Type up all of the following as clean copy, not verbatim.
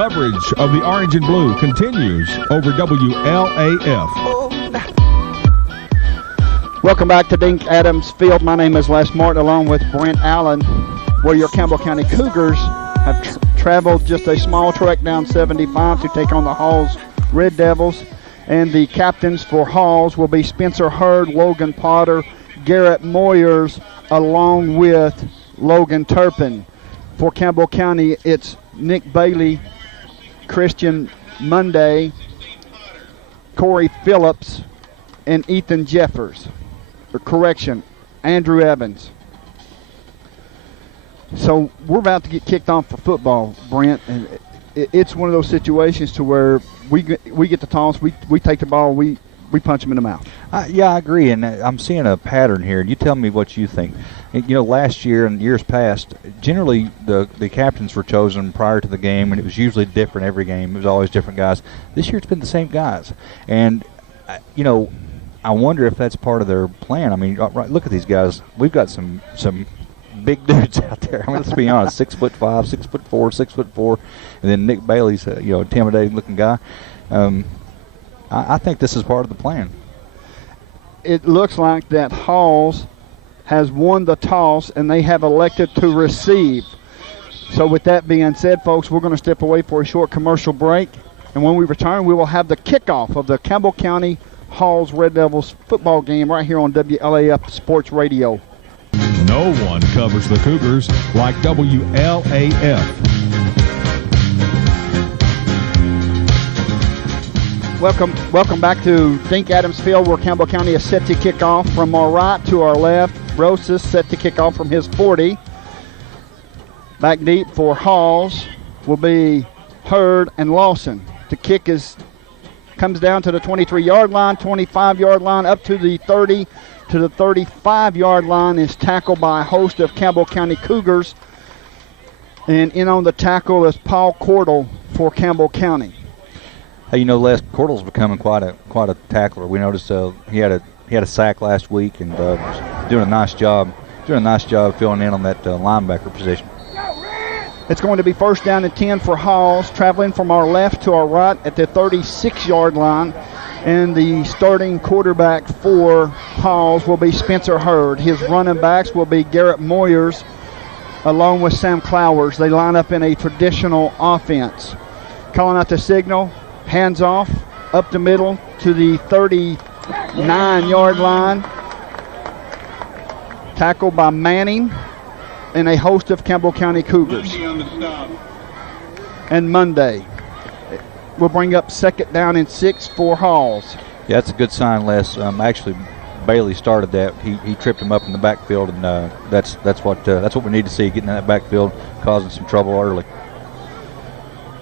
Coverage of the Orange and Blue continues over WLAF. Welcome back to Dink Adams Field. My name is Les Martin along with Brent Allen, where your Campbell County Cougars have traveled just a small trek down 75 to take on the Halls Red Devils. And the captains for Halls will be Spencer Hurd, Logan Potter, Garrett Moyers, along with Logan Turpin. For Campbell County, it's Nick Bailey, Christian Monday, Corey Phillips, and Ethan Jeffers. Andrew Evans. So we're about to get kicked off for football, Brent, and it's one of those situations to where we get the toss, we take the ball, we punch them in the mouth. Yeah, I agree, and I'm seeing a pattern here, and you tell me what you think. Last year and years past, generally the captains were chosen prior to the game, and it was usually different every game. It was always different guys. This year it's been the same guys, and I wonder if that's part of their plan. I mean, look at these guys. We've got some big dudes out there. I mean, let's be honest, 6'5", 6'4", 6'4", and then Nick Bailey's intimidating-looking guy. I think this is part of the plan. It looks like that Halls has won the toss, and they have elected to receive. So with that being said, folks, we're going to step away for a short commercial break, and when we return, we will have the kickoff of the Campbell County Halls Red Devils football game right here on WLAF Sports Radio. No one covers the Cougars like WLAF. Welcome back to Dink Adams Field, where Campbell County is set to kick off. From our right to our left, Rosas set to kick off from his 40. Back deep for Halls will be Hurd and Lawson. The kick comes down to the 23-yard line, 25-yard line, up to the 30 to the 35-yard line, is tackled by a host of Campbell County Cougars. And in on the tackle is Paul Cordell for Campbell County. Hey, Les, Cordell's becoming quite a tackler. We noticed he had a sack last week and was doing a nice job filling in on that linebacker position. It's going to be first down and 10 for Halls, traveling from our left to our right at the 36-yard line. And the starting quarterback for Halls will be Spencer Hurd. His running backs will be Garrett Moyers along with Sam Clowers. They line up in a traditional offense. Calling out the signal, hands off, up the middle to the 39-yard line. Tackled by Manning and a host of Campbell County Cougars. And Monday will bring up second down and 6 for Halls. Yeah, that's a good sign, Les. Actually, Bailey started that. He tripped him up in the backfield, and that's what we need to see, getting in that backfield, causing some trouble early.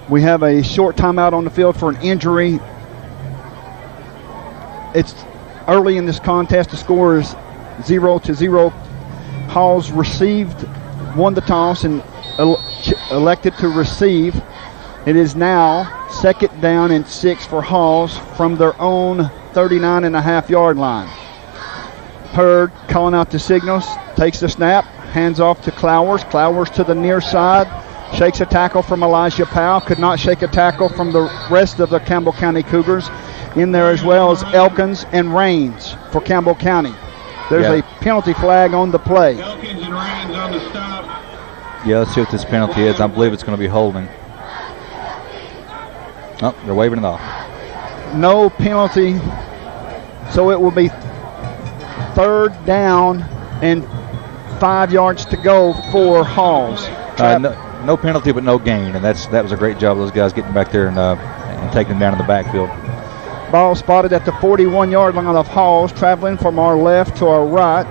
We have a short timeout on the field for an injury. It's early in this contest. The score is 0-0. Halls won the toss and elected to receive. It is now second down and 6 for Halls from their own 39.5-yard line. Hurd calling out the signals, takes the snap, hands off to Clowers. Clowers to the near side, shakes a tackle from Elijah Powell. Could not shake a tackle from the rest of the Campbell County Cougars. In there as well as Elkins and Raines for Campbell County. There's a penalty flag on the play. Elkins and Raines on the stop. Yeah, let's see what this penalty is. I believe it's going to be holding. Oh, they're waving it off. No penalty, so it will be third down and 5 yards to go for Halls. No penalty, but no gain, and that was a great job of those guys getting back there and taking them down in the backfield. Ball spotted at the 41-yard line of Halls, traveling from our left to our right.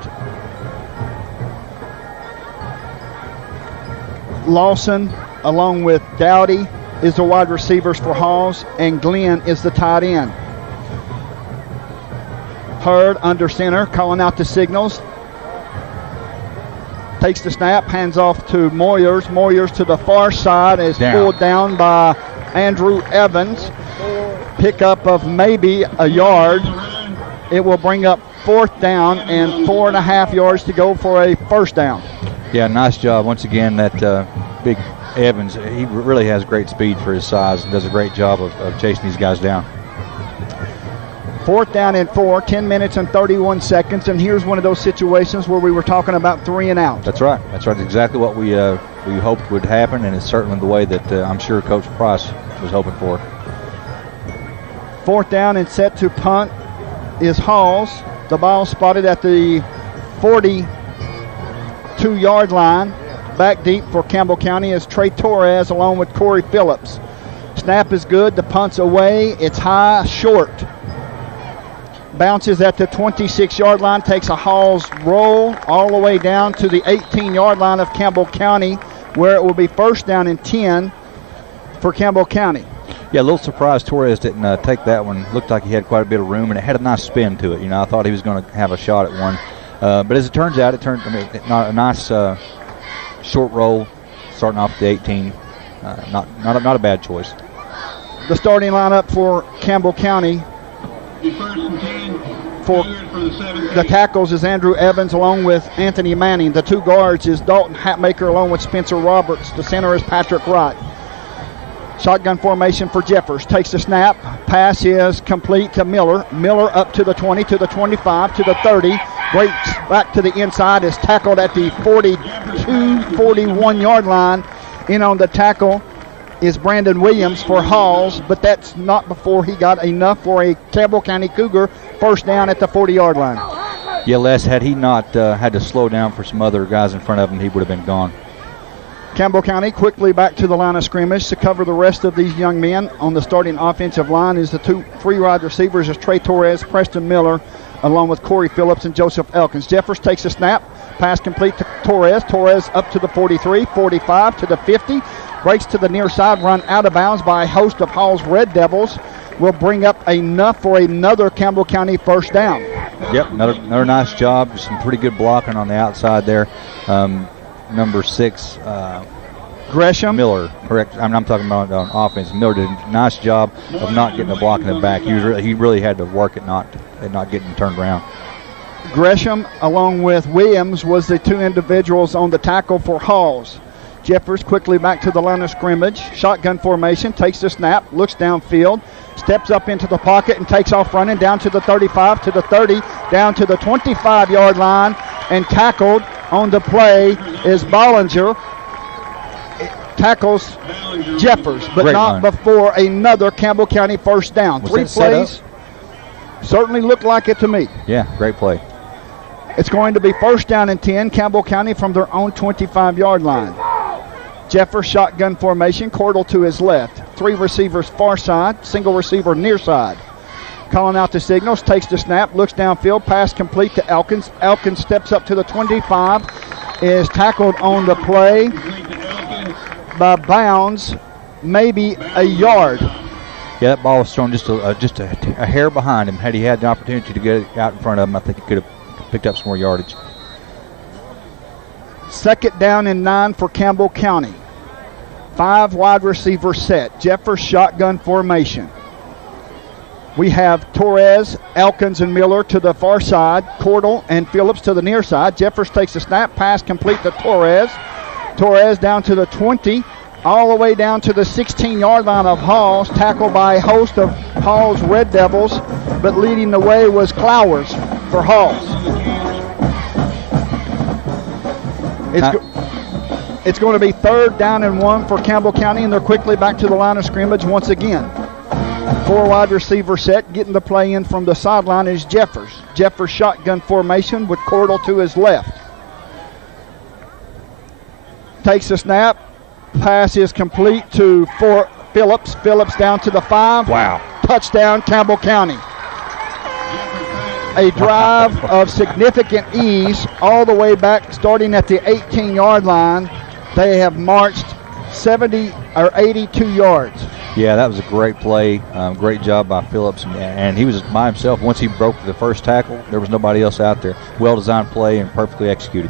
Lawson, along with Dowdy, is the wide receivers for Halls, and Glenn is the tight end. Hurd under center, calling out the signals. Takes the snap, hands off to Moyers. Moyers to the far side is pulled down by Andrew Evans. Pickup of maybe a yard. It will bring up fourth down and 4.5 yards to go for a first down. Yeah, nice job once again. That big Evans, he really has great speed for his size and does a great job of chasing these guys down. 4th down and 4, 10 minutes and 31 seconds, and here's one of those situations where we were talking about 3 and out. That's right. That's right. Exactly what we hoped would happen, and it's certainly the way that I'm sure Coach Price was hoping for. 4th down and set to punt is Halls. The ball spotted at the 42-yard line. Back deep for Campbell County is Trey Torres along with Corey Phillips. Snap is good. The punt's away. It's high, short. Bounces at the 26-yard line, takes a Halls roll all the way down to the 18-yard line of Campbell County, where it will be 1st down and 10 for Campbell County. Yeah, a little surprised Torres didn't take that one. Looked like he had quite a bit of room, and it had a nice spin to it. I thought he was going to have a shot at one. But as it turns out, not a nice short roll starting off the 18. Not a bad choice. The starting lineup for Campbell County for the tackles is Andrew Evans along with Anthony Manning. The 2 guards is Dalton Hatmaker along with Spencer Roberts. The center is Patrick Wright. Shotgun formation for Jeffers. Takes the snap. Pass is complete to Miller. Miller up to the 20, to the 25, to the 30. Breaks back to the inside. Is tackled at the 42, 41-yard line. In on the tackle is Brandon Williams for Halls, but that's not before he got enough for a Campbell County Cougar 1st down at the 40-yard line. Yeah, Les, had he not had to slow down for some other guys in front of him, he would have been gone. Campbell County quickly back to the line of scrimmage to cover the rest of these young men. On the starting offensive line is the 3 wide receivers is Trey Torres, Preston Miller, along with Corey Phillips and Joseph Elkins. Jeffers takes a snap. Pass complete to Torres. Torres up to the 43, 45 to the 50. Breaks to the near side, run out of bounds by a host of Hall's Red Devils. Will bring up enough for another Campbell County 1st down. Yep, another nice job. Some pretty good blocking on the outside there. Number 6, Gresham. Miller, correct. I'm talking about on offense. Miller did a nice job of not getting the block in the back. He really had to work at not getting turned around. Gresham, along with Williams, was the 2 individuals on the tackle for Halls. Jeffers quickly back to the line of scrimmage. Shotgun formation, takes the snap, looks downfield, steps up into the pocket and takes off running down to the 35, to the 30, down to the 25-yard line, and tackled on the play is Bollinger. Tackles Jeffers, but Great not run. before another Campbell County 1st down. Was 3 that set plays. Certainly looked like it to me. Yeah, great play. It's going to be 1st down and 10, Campbell County from their own 25-yard line. Jeffers shotgun formation, Cordell to his left. 3 receivers far side, single receiver near side. Calling out the signals, takes the snap, looks downfield, pass complete to Elkins. Elkins steps up to the 25, is tackled on the play by Bounds, maybe a yard. Yeah, that ball was thrown just a hair behind him. Had he had the opportunity to get it out in front of him, I think he could have picked up some more yardage. 2nd down and 9 for Campbell County. 5 wide receiver set. Jeffers shotgun formation. We have Torres, Elkins, and Miller to the far side. Cordell and Phillips to the near side. Jeffers takes a snap, pass complete to Torres. Torres down to the 20, all the way down to the 16-yard line of Halls, tackled by a host of Halls Red Devils, but leading the way was Clowers for Halls. It's going to be 3rd down and 1 for Campbell County, and they're quickly back to the line of scrimmage once again. 4 wide receiver set, getting the play in from the sideline is Jeffers. Jeffers shotgun formation with Cordell to his left. Takes the snap. Pass is complete to Phillips. Phillips down to the 5. Wow. Touchdown, Campbell County. A drive of significant ease all the way back, starting at the 18-yard line. They have marched 70 or 82 yards. Yeah, that was a great play. Great job by Phillips, and he was by himself. Once he broke the first tackle, there was nobody else out there. Well-designed play and perfectly executed.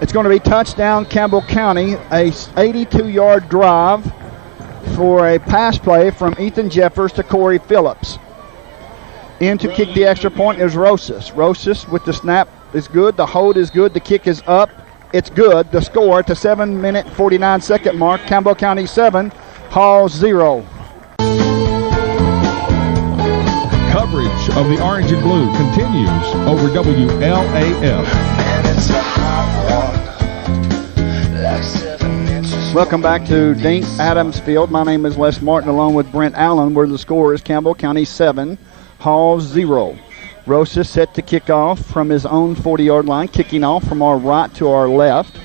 It's going to be touchdown Campbell County, a 82-yard drive for a pass play from Ethan Jeffers to Corey Phillips. In to kick the extra point is Rosas. Rosas with the snap is good. The hold is good. The kick is up. It's good. The score at the 7-minute 49-second mark, Campbell County 7, Halls 0. Coverage of the orange and blue continues over WLAF. Welcome back to Dink Adams Field. My name is Les Martin along with Brent Allen, where the score is Campbell County 7, Halls 0. Rosas set to kick off from his own 40-yard line, kicking off from our right to our left.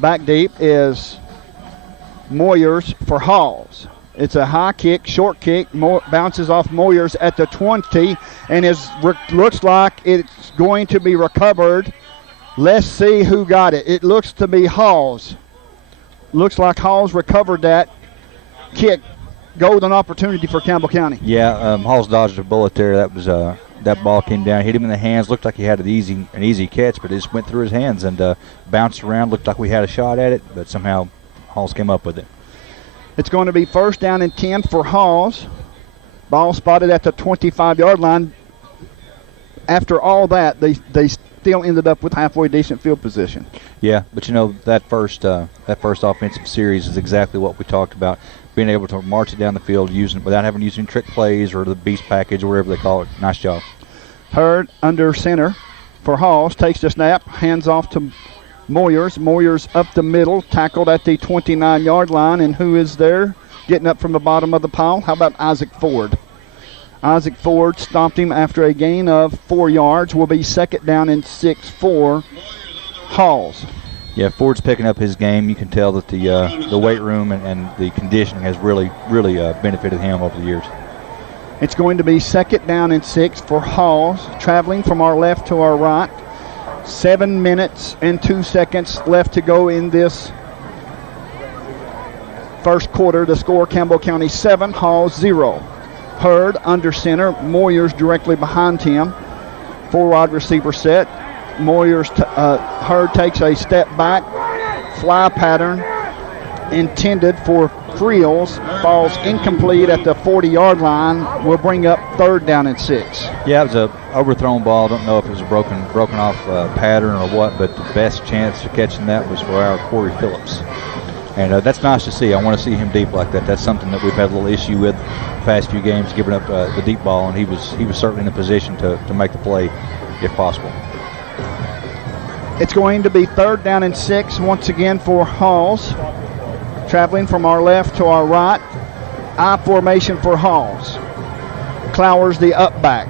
Back deep is Moyers for Halls. It's a high kick, short kick, bounces off Moyers at the 20, and looks like it's going to be recovered. Let's see who got it. It looks to be Halls. Looks like Halls recovered that kick. Golden opportunity for Campbell County. Yeah, Halls dodged a bullet there. That was that ball came down, hit him in the hands. Looked like he had an easy catch, but it just went through his hands and bounced around. Looked like we had a shot at it, but somehow Halls came up with it. It's going to be 1st down and 10 for Halls. Ball spotted at the 25-yard line. After all that, they still ended up with halfway decent field position. Yeah, but that first offensive series is exactly what we talked about. Being able to march it down the field without having to use trick plays or the beast package or whatever they call it. Nice job. Hurd under center for Halls, takes the snap, hands off to Moyers. Moyers up the middle, tackled at the 29-yard line, and who is there getting up from the bottom of the pile? How about Isaac Ford? Isaac Ford stomped him after a gain of 4 yards. Will be 2nd down and 6 for Halls. Yeah, Ford's picking up his game. You can tell that the weight room and the conditioning has really benefited him over the years. It's going to be 2nd down and 6 for Halls, traveling from our left to our right. 7 minutes and 2 seconds left to go in this first quarter. The score, Campbell County 7, Halls 0. Hurd under center, Moyers directly behind him. 4 wide receiver set. Hurd takes a step back, fly pattern intended for Creels, falls incomplete at the 40-yard line. Will bring up 3rd down and 6. Yeah, it was a overthrown ball. I don't know if it was a broken off pattern or what, but the best chance of catching that was for our Corey Phillips. And that's nice to see. I want to see him deep like that. That's something that we've had a little issue with the past few games, giving up the deep ball, and he was certainly in a position to make the play if possible. It's going to be 3rd down and 6 once again for Halls. Traveling from our left to our right. I formation for Halls. Clowers the up back.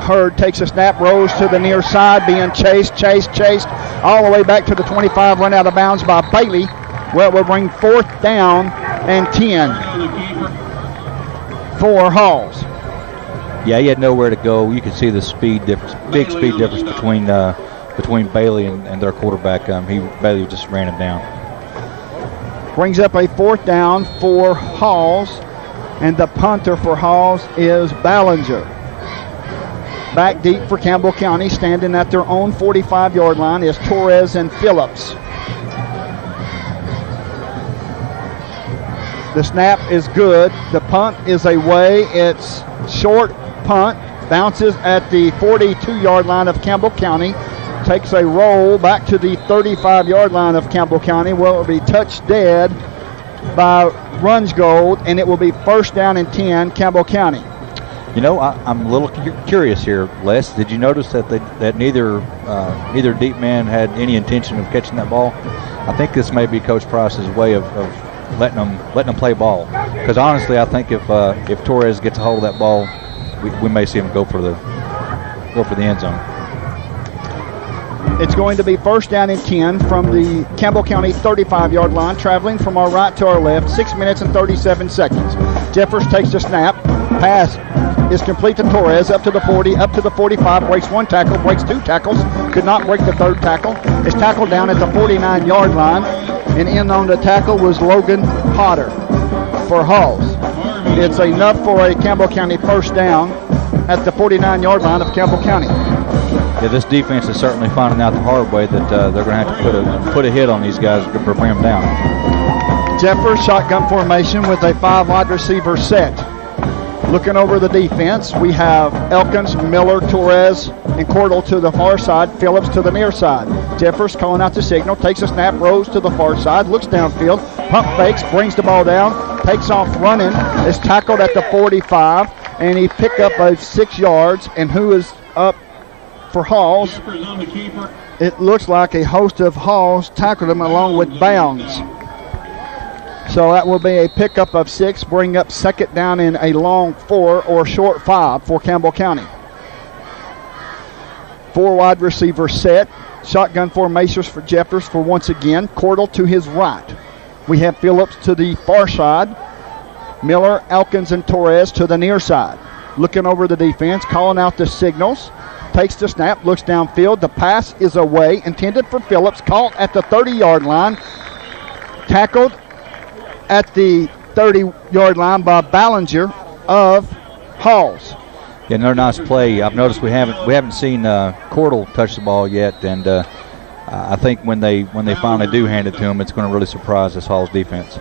Hurd takes a snap, rolls to the near side, being chased, all the way back to the 25, run out of bounds by Bailey. Well, it will bring 4th down and 10 for Halls. Yeah, he had nowhere to go. You can see the speed difference, big speed difference between Bailey and their quarterback. Bailey just ran him down. Brings up a 4th down for Halls, and the punter for Halls is Ballinger. Back deep for Campbell County, standing at their own 45-yard line, is Torres and Phillips. The snap is good. The punt is away. It's short punt. Bounces at the 42-yard line of Campbell County. Takes a roll back to the 35-yard line of Campbell County. Well, it will be touched dead by Runsgold, and it will be 1st down and 10, Campbell County. I'm a little curious here, Les. Did you notice that neither deep man had any intention of catching that ball? I think this may be Coach Price's way of letting them play ball. Because honestly, I think if Torres gets a hold of that ball, we may see him go for the end zone. It's going to be 1st down and 10 from the Campbell County 35-yard line, traveling from our right to our left, 6 minutes and 37 seconds. Jeffers takes the snap. Pass is complete to Torres, up to the 40, up to the 45, breaks 1 tackle, breaks 2 tackles, could not break the 3rd tackle. Is tackled down at the 49-yard line, and in on the tackle was Logan Potter for Halls. It's enough for a Campbell County 1st down at the 49-yard line of Campbell County. Yeah, this defense is certainly finding out the hard way that they're going to have to put a hit on these guys to bring them down. Jeffers shotgun formation with a 5 wide receiver set. Looking over the defense, we have Elkins, Miller, Torres, and Cordell to the far side, Phillips to the near side. Jeffers calling out the signal, takes a snap, rolls to the far side, looks downfield, pump fakes, brings the ball down, takes off running, is tackled at the 45, and he picked up 6 yards. And who is up for Halls? Jeffers on the keeper. It looks like a host of Halls tackled him along with Bounds. So that will be a pickup of 6, bring up second down in a long 4 or short 5 for Campbell County. 4 wide receivers set. Shotgun formations for Jeffers for once again. Cordell to his right. We have Phillips to the far side. Miller, Elkins, and Torres to the near side. Looking over the defense, calling out the signals. Takes the snap, looks downfield. The pass is away, intended for Phillips. Caught at the 30-yard line. Tackled at the 30-yard line by Ballinger of Halls. Yeah, another nice play. I've noticed we haven't seen Cordell touch the ball yet, and I think when they finally do hand it to him, it's going to really surprise this Halls defense.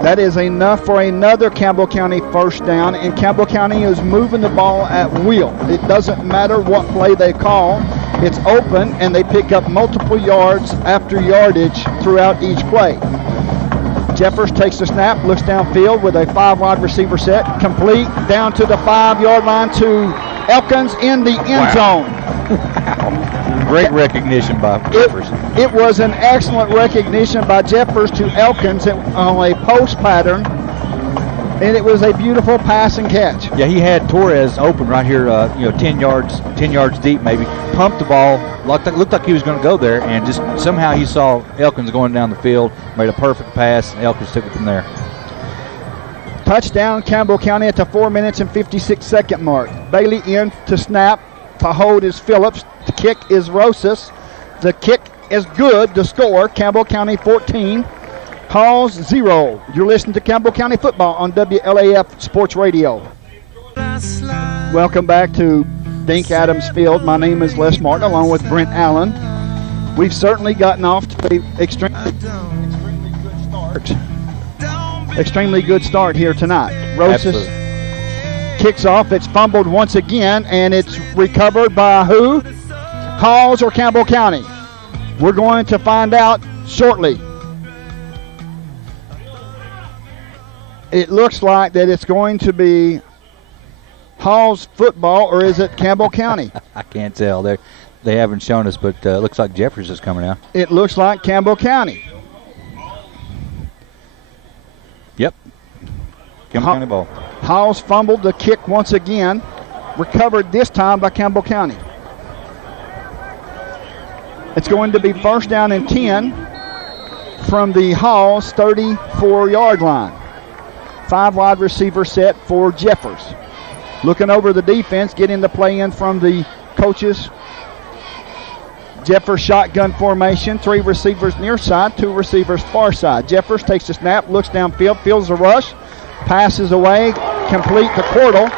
That is enough for another Campbell County first down, and Campbell County is moving the ball at will. It doesn't matter what play they call. It's open, and they pick up multiple yards after yardage throughout each play. Jeffers takes the snap, looks downfield with a 5 wide receiver set, complete down to the 5-yard line to Elkins in the end zone. Wow. Great recognition by Jeffers. It was an excellent recognition by Jeffers to Elkins on a post pattern, and it was a beautiful pass and catch. Yeah, he had Torres open right here, 10 yards deep maybe. Pumped the ball, looked like he was going to go there, and just somehow he saw Elkins going down the field, made a perfect pass, and Elkins took it from there. Touchdown Campbell County at the 4 minutes and 56-second mark. Bailey in to snap. To hold is Phillips. The kick is Rosas. The kick is good to score. Campbell County 14. Halls 0. You're listening to Campbell County football on WLAF Sports Radio. Welcome back to Dink Adams Field. My name is Les Martin along with Brent Allen. We've certainly gotten off to an extremely good start here tonight. Rosas kicks off. It's fumbled once again, and it's recovered by who? Halls or Campbell County? We're going to find out shortly. It looks like that it's going to be Halls football, or is it Campbell County? I can't tell. They haven't shown us, but it looks like Jeffers is coming out. It looks like Campbell County. Yep. Campbell County ball. Halls fumbled the kick once again, recovered this time by Campbell County. It's going to be first down and 10 from the Halls 34-yard line. 5 wide receiver set for Jeffers. Looking over the defense, getting the play in from the coaches. Jeffers shotgun formation, 3 receivers near side, 2 receivers far side. Jeffers takes the snap, looks downfield, feels the rush, passes away, complete to Cordell.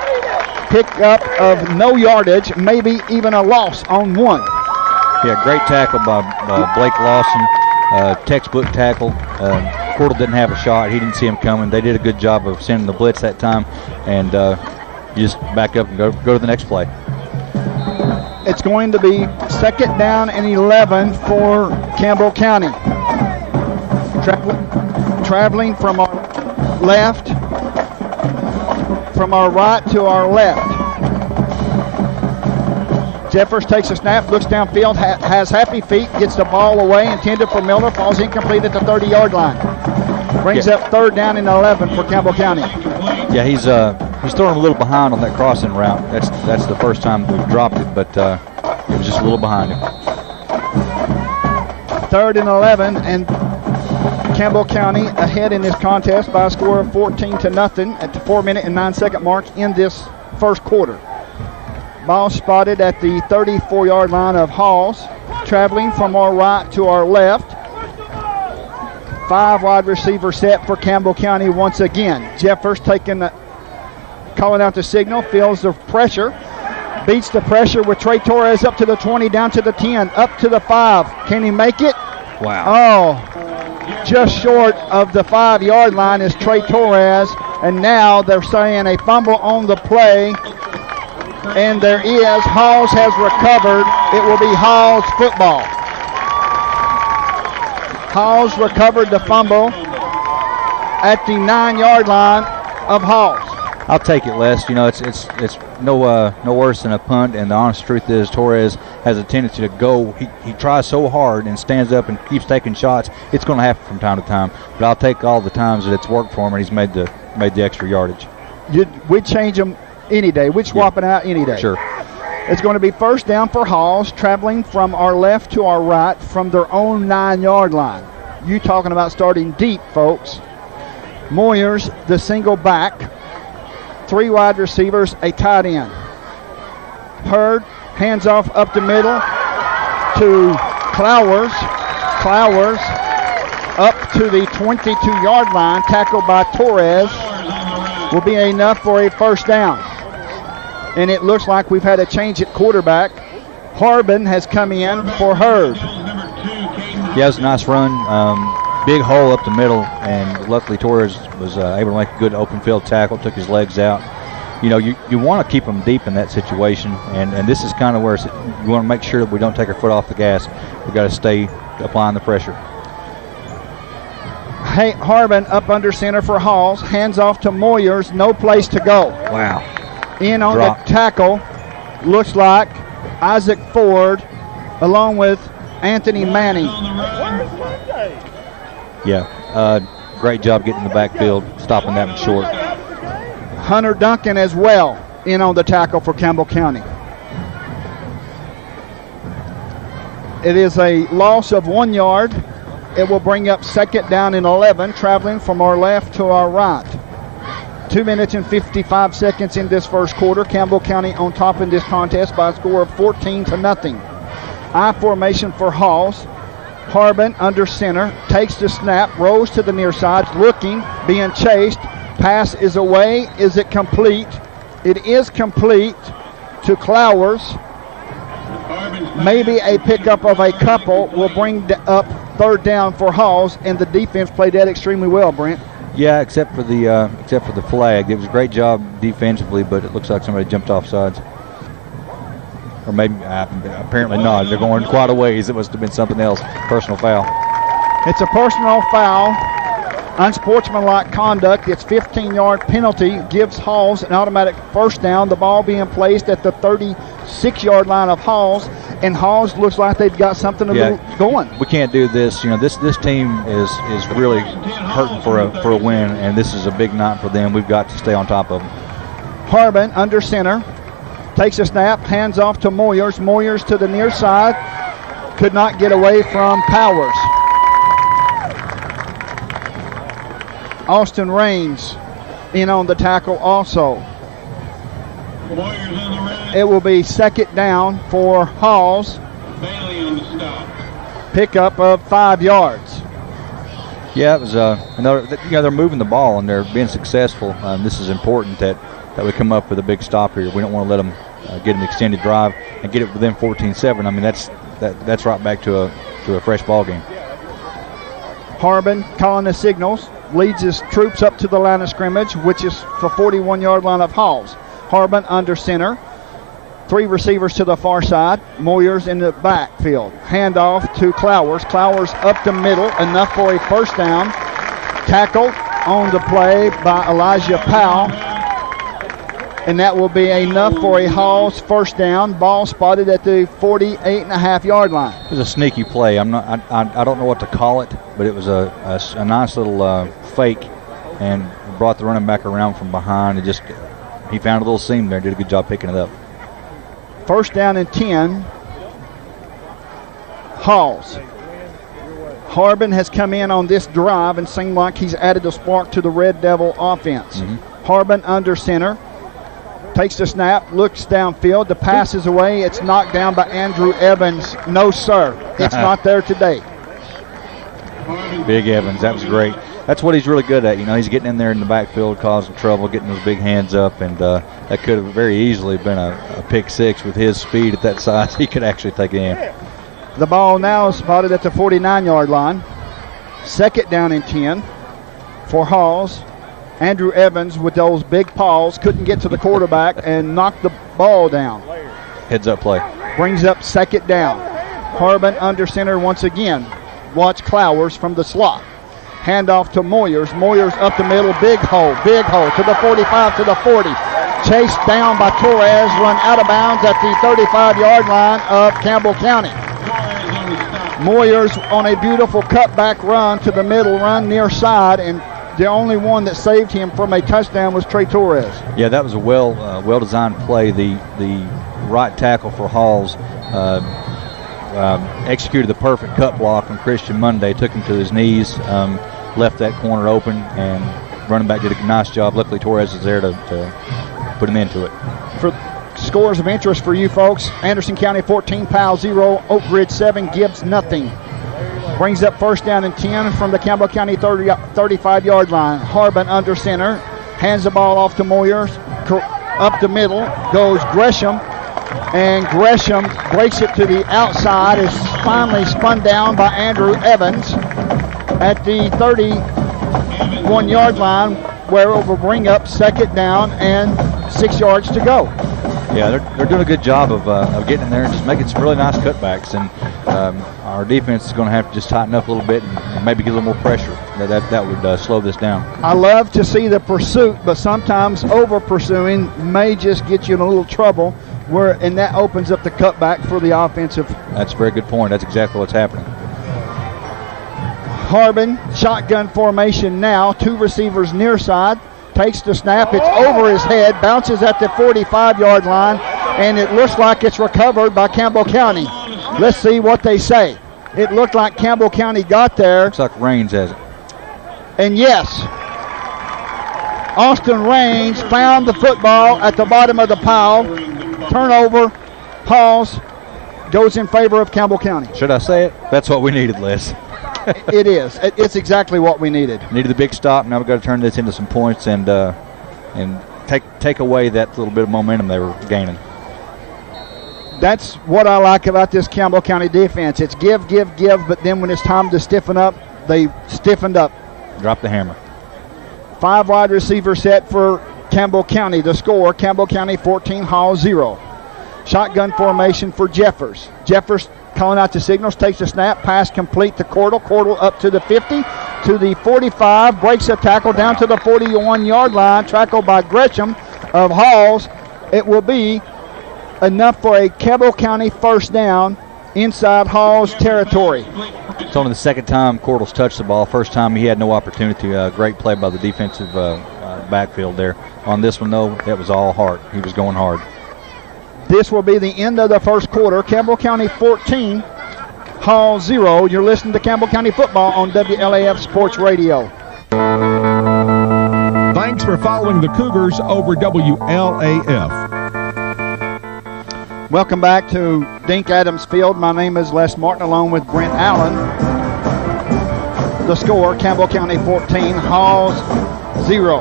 Pick up of no yardage, maybe even a loss on 1. Yeah, great tackle by Blake Lawson. Textbook tackle. Cordell didn't have a shot. He didn't see him coming. They did a good job of sending the blitz that time, and you just back up and go to the next play. It's going to be second down and 11 for Campbell County. Traveling from our left, from our right to our left. Jeffers takes a snap, looks downfield, has happy feet, gets the ball away, intended for Miller, falls incomplete at the 30-yard line. Brings up third down and 11 for Campbell County. Yeah, he's throwing a little behind on that crossing route. That's the first time we've dropped it, but it was just a little behind him. Third and 11, and Campbell County ahead in this contest by a score of 14-0 at the 4 minute and 9 second mark in this first quarter. Ball spotted at the 34-yard line of Halls, traveling from our right to our left. 5 wide receiver set for Campbell County once again. Jeffers calling out the signal, feels the pressure, beats the pressure with Trey Torres up to the 20, down to the 10, up to the 5. Can he make it? Wow. Oh, just short of the 5-yard line is Trey Torres, and now they're saying a fumble on the play. And there is. Halls has recovered. It will be Halls football. Halls recovered the fumble at the 9-yard line of Halls. I'll take it, Les. You know, it's no worse than a punt, and the honest truth is Torres has a tendency to go. He tries so hard and stands up and keeps taking shots. It's going to happen from time to time, but I'll take all the times that it's worked for him and he's made the extra yardage. We'd change him any day. We'd swap it out any day. Sure. It's going to be first down for Halls, traveling from our left to our right from their own 9-yard line. You talking about starting deep, folks. Moyers, the single back. 3 wide receivers, a tight end. Hurd, hands off up the middle to Clowers. Clowers up to the 22-yard line, tackled by Torres. Will be enough for a first down. And it looks like we've had a change at quarterback. Harbin has come in for Hurd. Yeah, it was a nice run. Big hole up the middle, and luckily Torres was able to make a good open field tackle, took his legs out. You know, you want to keep them deep in that situation, and this is kind of where you want to make sure that we don't take our foot off the gas. We've got to stay applying the pressure. Hey, Harbin up under center for Halls, hands off to Moyers, no place to go. Wow. In on the tackle, looks like Isaac Ford, along with Anthony Manning. Yeah, great job getting in the backfield, stopping that one short. Hunter Duncan as well in on the tackle for Campbell County. It is a loss of 1 yard. It will bring up second down and 11, traveling from our left to our right. 2 minutes and 55 seconds in this first quarter. Campbell County on top in this contest by a score of 14-0. I formation for Halls. Harbin under center, takes the snap, rolls to the near side, looking, being chased. Pass is away. Is it complete? It is complete to Clowers. Maybe a pickup of a couple will bring up third down for Halls, and the defense played that extremely well, Brent. Yeah, except for the flag. It was a great job defensively, but it looks like somebody jumped off sides. Or maybe, apparently not. They're going quite a ways. It must have been something else. Personal foul. It's a personal foul. Unsportsmanlike conduct. It's 15-yard penalty. Gives Halls an automatic first down. The ball being placed at the 36-yard line of Halls. And Halls looks like they've got something going. We can't do this. You know, this team is really hurting for a win, and this is a big night for them. We've got to stay on top of them. Harbin under center. Takes a snap, hands off to Moyers. Moyers to the near side. Could not get away from Powers. Austin Raines in on the tackle also. It will be second down for Halls. Pickup of 5 yards. Yeah, it was another. You know, they're moving the ball and they're being successful. This is important that we come up with a big stop here. We don't want to let them get an extended drive and get it within 14-7. I mean, that's right back to a fresh ball game. Harbin calling the signals, leads his troops up to the line of scrimmage, which is the 41-yard line of Halls. Harbin under center. 3 receivers to the far side. Moyers in the backfield. Handoff to Clowers. Clowers up the middle, enough for a first down. Tackled on the play by Elijah Powell. And that will be enough for a Halls first down. Ball spotted at the 48.5-yard line. It was a sneaky play. I don't know what to call it, but it was a nice little fake and brought the running back around from behind. He found a little seam there. Did a good job picking it up. First down and 10. Halls. Harbin has come in on this drive and seemed like he's added a spark to the Red Devil offense. Harbin under center. Takes the snap, looks downfield. The pass is away. It's knocked down by Andrew Evans. No, sir. It's not there today. Big Evans. That was great. That's what he's really good at. You know, he's getting in there in the backfield, causing trouble, getting those big hands up, and that could have very easily been a pick six with his speed at that size. He could actually take it in. The ball now is spotted at the 49-yard line. Second down and 10 for Halls. Andrew Evans with those big paws couldn't get to the quarterback and knocked the ball down. Heads up play. Brings up second down. Harbin under center once again. Watch Clowers from the slot. Handoff to Moyers. Moyers up the middle. Big hole to the 45, to the 40. Chased down by Torres. Run out of bounds at the 35-yard line of Campbell County. Moyers on a beautiful cutback run to the middle, run near side, and the only one that saved him from a touchdown was Trey Torres. Yeah, that was a well-designed play. The right tackle for Halls executed the perfect cut block on Christian Monday, took him to his knees, left that corner open, and running back did a nice job. Luckily, Torres is there to put him into it. For scores of interest for you folks, Anderson County 14, Powell 0, Oak Ridge 7, Gibbs nothing. Brings up first down and 10 from the Campbell County 35-yard line. Harbin under center, hands the ball off to Moyers. Up the middle goes Gresham, and Gresham breaks it to the outside. Is finally spun down by Andrew Evans at the 31-yard line, where it will bring up second down and 6 yards to go. Yeah, they're doing a good job of getting in there and just making some really nice cutbacks. And our defense is going to have to just tighten up a little bit and maybe get a little more pressure. That would slow this down. I love to see the pursuit, but sometimes over-pursuing may just get you in a little trouble, and that opens up the cutback for the offensive. That's a very good point. That's exactly what's happening. Harbin, shotgun formation now. 2 receivers near side. Takes the snap. It's over his head. Bounces at the 45-yard line, and it looks like it's recovered by Campbell County. Let's see what they say. It looked like Campbell County got there. Looks like Raines has it. And yes, Austin Raines found the football at the bottom of the pile. Turnover. Halls goes in favor of Campbell County. Should I say it? That's what we needed, Les. It is. It's exactly what we needed. Needed the big stop. Now we've got to turn this into some points and take away that little bit of momentum they were gaining. That's what I like about this Campbell County defense. It's give, but then when it's time to stiffen up, they stiffened up. Drop the hammer. 5 wide receiver set for Campbell County. The score, Campbell County 14, Hall 0. Shotgun formation for Jeffers. Jeffers calling out the signals, takes a snap, pass complete to Cordell. Cordell up to the 50, to the 45, breaks a tackle down to the 41-yard line, tackled by Gresham of Halls. It will be enough for a Campbell County first down inside Halls territory. It's only the second time Cordell's touched the ball. First time he had no opportunity. Great play by the defensive backfield there. On this one, though, that was all heart. He was going hard. This will be the end of the first quarter. Campbell County 14, Hall 0. You're listening to Campbell County football on WLAF Sports Radio. Thanks for following the Cougars over WLAF. Welcome back to Dink Adams Field. My name is Les Martin, along with Brent Allen. The score, Campbell County 14, Halls 0.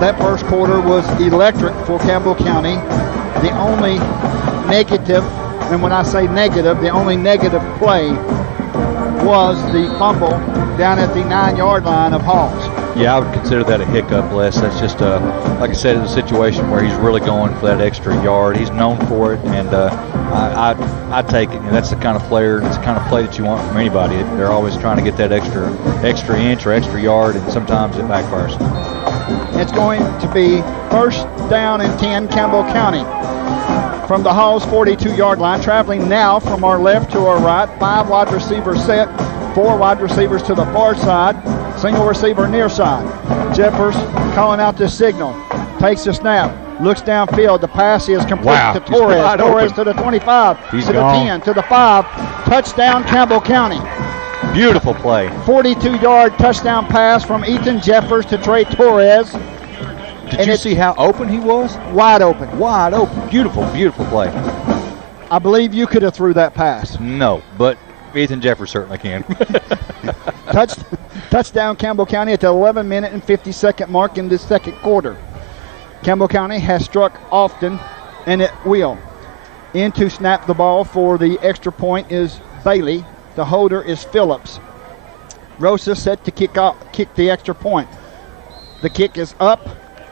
That first quarter was electric for Campbell County. The only negative, and when I say negative, the only negative play was the fumble down at the 9-yard line of Halls. Yeah, I would consider that a hiccup, Les. That's just, like I said, it's a situation where he's really going for that extra yard. He's known for it, and I take it. And that's the kind of player, it's the kind of play that you want from anybody. They're always trying to get that extra inch or extra yard, and sometimes it backfires. It's going to be first down and 10, Campbell County. From the Halls 42-yard line, traveling now from our left to our right. 5 wide receivers set, 4 wide receivers to the far side, single receiver near side. Jeffers calling out the signal, takes the snap, looks downfield. The pass is complete to Torres. Torres to the 25, He's to gone. the 10, to the 5. Touchdown, Campbell County. Beautiful play. 42-yard touchdown pass from Ethan Jeffers to Trey Torres. Did you see how open he was? Wide open. Wide open. Beautiful, beautiful play. I believe you could have threw that pass. No, but Ethan Jeffers certainly can. Touchdown Campbell County at the 11-minute and 50-second mark in this second quarter. Campbell County has struck often, and it will. In to snap the ball for the extra point is Bailey. The holder is Phillips. Rosa set to kick the extra point. The kick is up,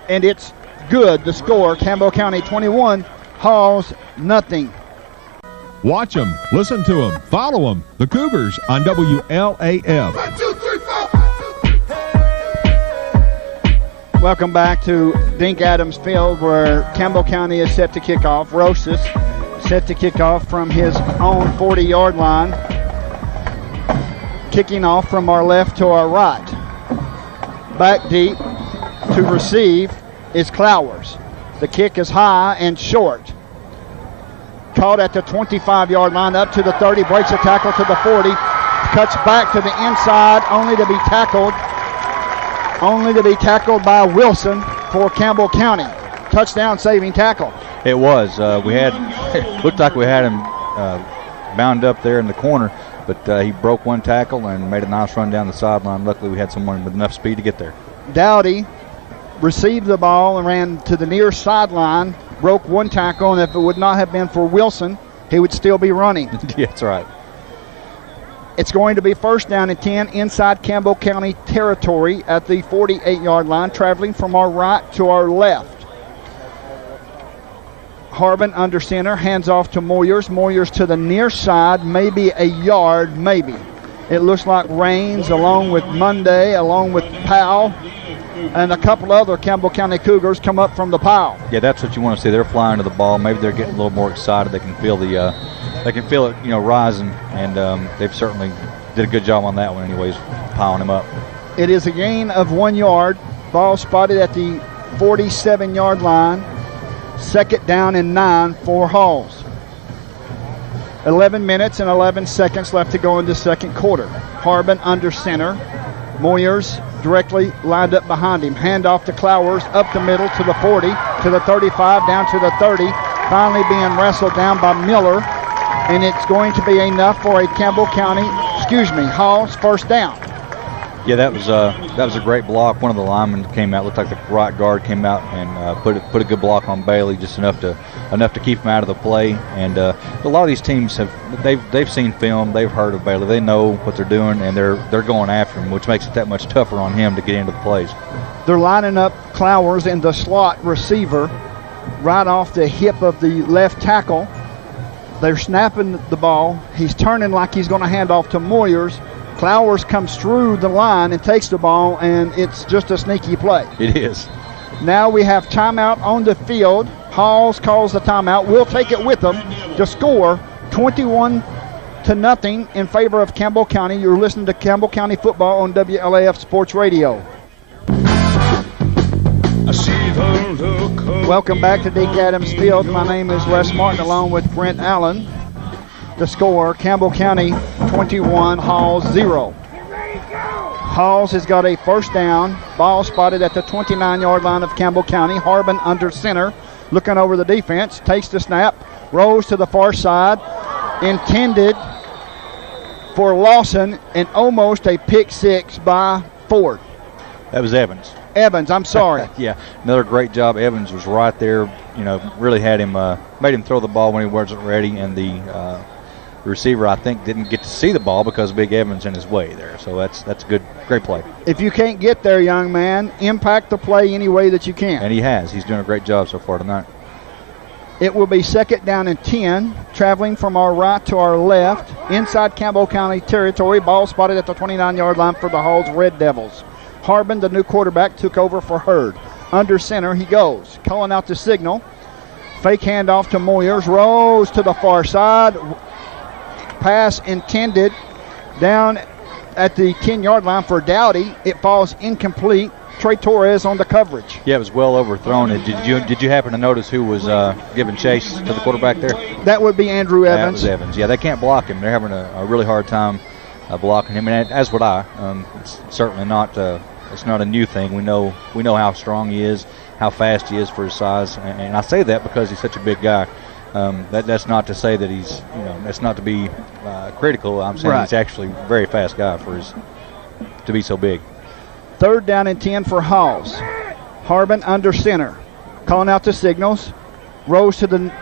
and it's good. The score, Campbell County 21, Halls nothing. Watch them, listen to them, follow them. The Cougars on WLAF. 1, 2, 3, 4. Welcome back to Dink Adams Field, where Campbell County is set to kick off. Rosas set to kick off from his own 40-yard line. Kicking off from our left to our right. Back deep to receive is Clowers. The kick is high and short. Caught at the 25-yard line, up to the 30, breaks a tackle to the 40, cuts back to the inside, only to be tackled by Wilson for Campbell County. Touchdown saving tackle. It was. Looked like we had him bound up there in the corner, but he broke one tackle and made a nice run down the sideline. Luckily, we had someone with enough speed to get there. Dowdy received the ball and ran to the near sideline, broke one tackle, and if it would not have been for Wilson, he would still be running. Yeah, that's right. It's going to be first down and 10 inside Campbell County territory at the 48-yard line, traveling from our right to our left. Harbin under center, hands off to Moyers. Moyers to the near side, maybe a yard, maybe. It looks like Raines, along with Monday, along with Powell, and a couple other Campbell County Cougars come up from the pile. Yeah, that's what you want to see. They're flying to the ball. Maybe they're getting a little more excited. They can feel it, rising, and they've certainly did a good job on that one, anyways, piling them up. It is a gain of 1 yard. Ball spotted at the 47-yard line. Second down and 9 for Halls. 11 minutes and 11 seconds left to go in the second quarter. Harbin under center. Moyers directly lined up behind him. Hand off to Clowers, up the middle to the 40, to the 35, down to the 30. Finally being wrestled down by Miller. And it's going to be enough for a Halls first down. Yeah, that was a great block. One of the linemen came out, looked like the right guard came out and put a good block on Bailey, just enough to keep him out of the play. And a lot of these teams they've seen film, they've heard of Bailey, they know what they're doing, and they're going after him, which makes it that much tougher on him to get into the plays. They're lining up Clowers in the slot receiver, right off the hip of the left tackle. They're snapping the ball. He's turning like he's going to hand off to Moyers. Clowers comes through the line and takes the ball, and it's just a sneaky play. It is. Now we have timeout on the field. Halls calls the timeout. We'll take it with them to score 21-0 in favor of Campbell County. You're listening to Campbell County football on WLAF Sports Radio. Welcome back to Dink Adams Field. My name is Les Martin, along with Brent Allen. The score, Campbell County 21, Halls 0. Halls has got a first down. Ball spotted at the 29-yard line of Campbell County. Harbin under center, looking over the defense, takes the snap, rolls to the far side, intended for Lawson, and almost a pick six by Ford. That was Evans. Evans, I'm sorry. Yeah, another great job. Evans was right there, really had him, made him throw the ball when he wasn't ready, and the receiver, I think, didn't get to see the ball because Big Evans in his way there. So that's a great play. If you can't get there, young man, impact the play any way that you can. And he has. He's doing a great job so far tonight. It will be second down and 10, traveling from our right to our left, inside Campbell County territory. Ball spotted at the 29-yard line for the Halls Red Devils. Harbin, the new quarterback, took over for Hurd. Under center he goes, calling out the signal. Fake handoff to Moyers, rolls to the far side. Pass intended down at the 10-yard line for Dowdy. It falls incomplete. Trey Torres on the coverage. Yeah, it was well overthrown. Did you happen to notice who was giving chase to the quarterback there? That would be Andrew Evans. That was Evans. Yeah, they can't block him. They're having a really hard time blocking him, and as would I. It's certainly not. It's not a new thing. We know how strong he is, how fast he is for his size, and I say that because he's such a big guy. That's not to say that he's, that's not to be critical. I'm saying He's actually a very fast guy to be so big. Third down and 10 for Halls. Harbin under center, calling out the signals. Rose to the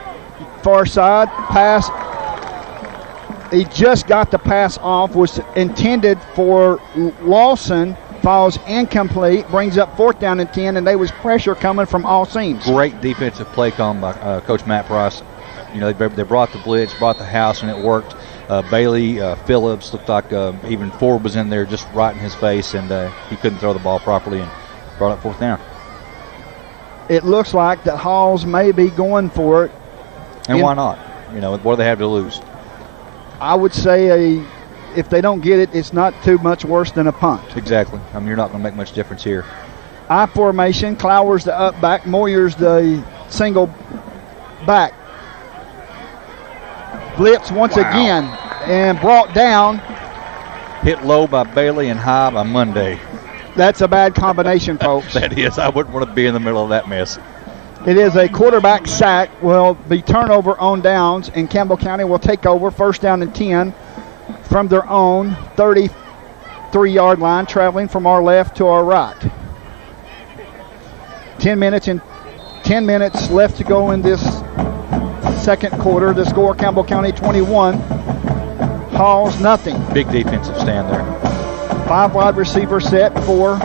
far side. Pass. He just got the pass off. Was intended for Lawson. Falls incomplete. Brings up fourth down and 10, and there was pressure coming from all seams. Great defensive play call by Coach Matt Price. they brought the blitz, brought the house, and it worked. Bailey, Phillips looked like even Ford was in there just right in his face, and he couldn't throw the ball properly and brought up 4th down. It looks like that Halls may be going for it. And why not? What do they have to lose? I would say if they don't get it, it's not too much worse than a punt. Exactly. You're not going to make much difference here. I formation, Clowers the up back, Moyers the single back. Blitz once again and brought down. Hit low by Bailey and high by Monday. That's a bad combination, folks. That is. I wouldn't want to be in the middle of that mess. It is a quarterback sack. Will be turnover on downs, and Campbell County will take over 1st down and 10 from their own 33-yard line, traveling from our left to our right. 10 minutes left to go in this second quarter. The score, Campbell County 21, Halls nothing. Big defensive stand there. 5 wide receiver set for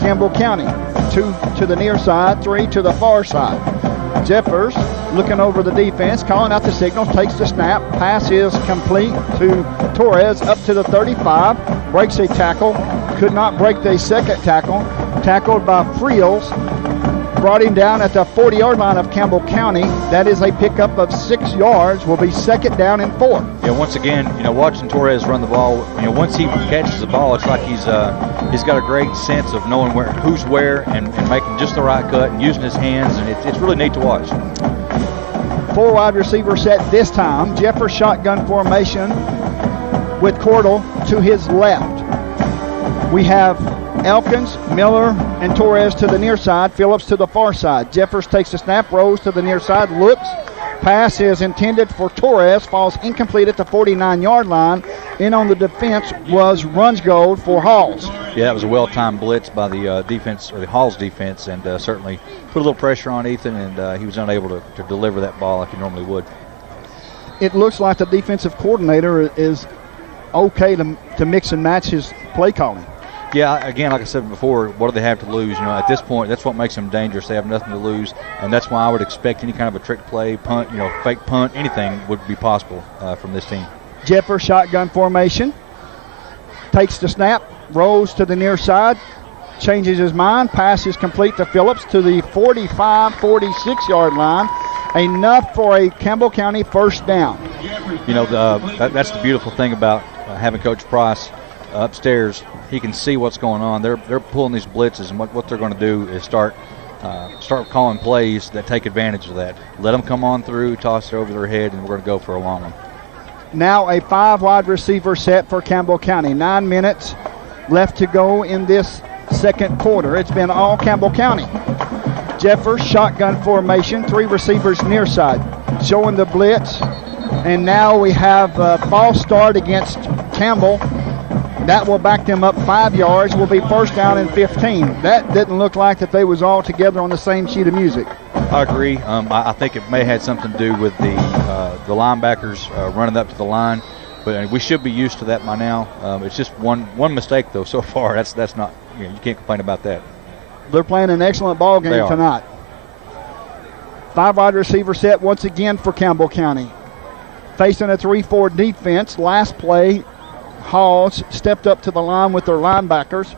Campbell County. 2 to the near side, 3 to the far side. Jeffers looking over the defense, calling out the signals, takes the snap. Pass is complete to Torres up to the 35. Breaks a tackle. Could not break the second tackle. Tackled by Friels. Brought him down at the 40-yard line of Campbell County. That is a pickup of 6 yards. Will be 2nd down and 4. Yeah, once again, watching Torres run the ball, once he catches the ball, it's like he's got a great sense of knowing who's where and making just the right cut and using his hands, and it's really neat to watch. 4 wide receiver set this time. Jeffers shotgun formation with Cordell to his left. We have Elkins, Miller, and Torres to the near side. Phillips to the far side. Jeffers takes the snap, Rose to the near side, looks. Pass is intended for Torres, falls incomplete at the 49-yard line. In on the defense was Runsgold for Halls. Yeah, it was a well-timed blitz by the defense, or the Halls defense, and certainly put a little pressure on Ethan, and he was unable to deliver that ball like he normally would. It looks like the defensive coordinator is okay to mix and match his play calling. Yeah, again, like I said before, what do they have to lose? At this point, that's what makes them dangerous. They have nothing to lose, and that's why I would expect any kind of a trick play, punt, fake punt, anything would be possible from this team. Jeffers shotgun formation. Takes the snap, rolls to the near side, changes his mind, pass is complete to Phillips to the 45, 46-yard line. Enough for a Campbell County 1st down. That's the beautiful thing about having Coach Price upstairs. He can see what's going on. They're pulling these blitzes, and what they're going to do is start calling plays that take advantage of that. Let them come on through, toss it over their head, and we're going to go for a long one. Now a 5 wide receiver set for Campbell County. 9 minutes left to go in this second quarter. It's been all Campbell County. Jeffers shotgun formation, 3 receivers near side, showing the blitz. And now we have a false start against Campbell. That will back them up 5 yards. Will be 1st down and 15. That didn't look like that they was all together on the same sheet of music. I agree. I think it may have had something to do with the linebackers running up to the line, but we should be used to that by now. It's just one mistake though so far. That's not, you can't complain about that. They're playing an excellent ball game tonight. 5 wide receiver set once again for Campbell County. Facing a 3-4 defense. Last play, Halls stepped up to the line with their linebackers,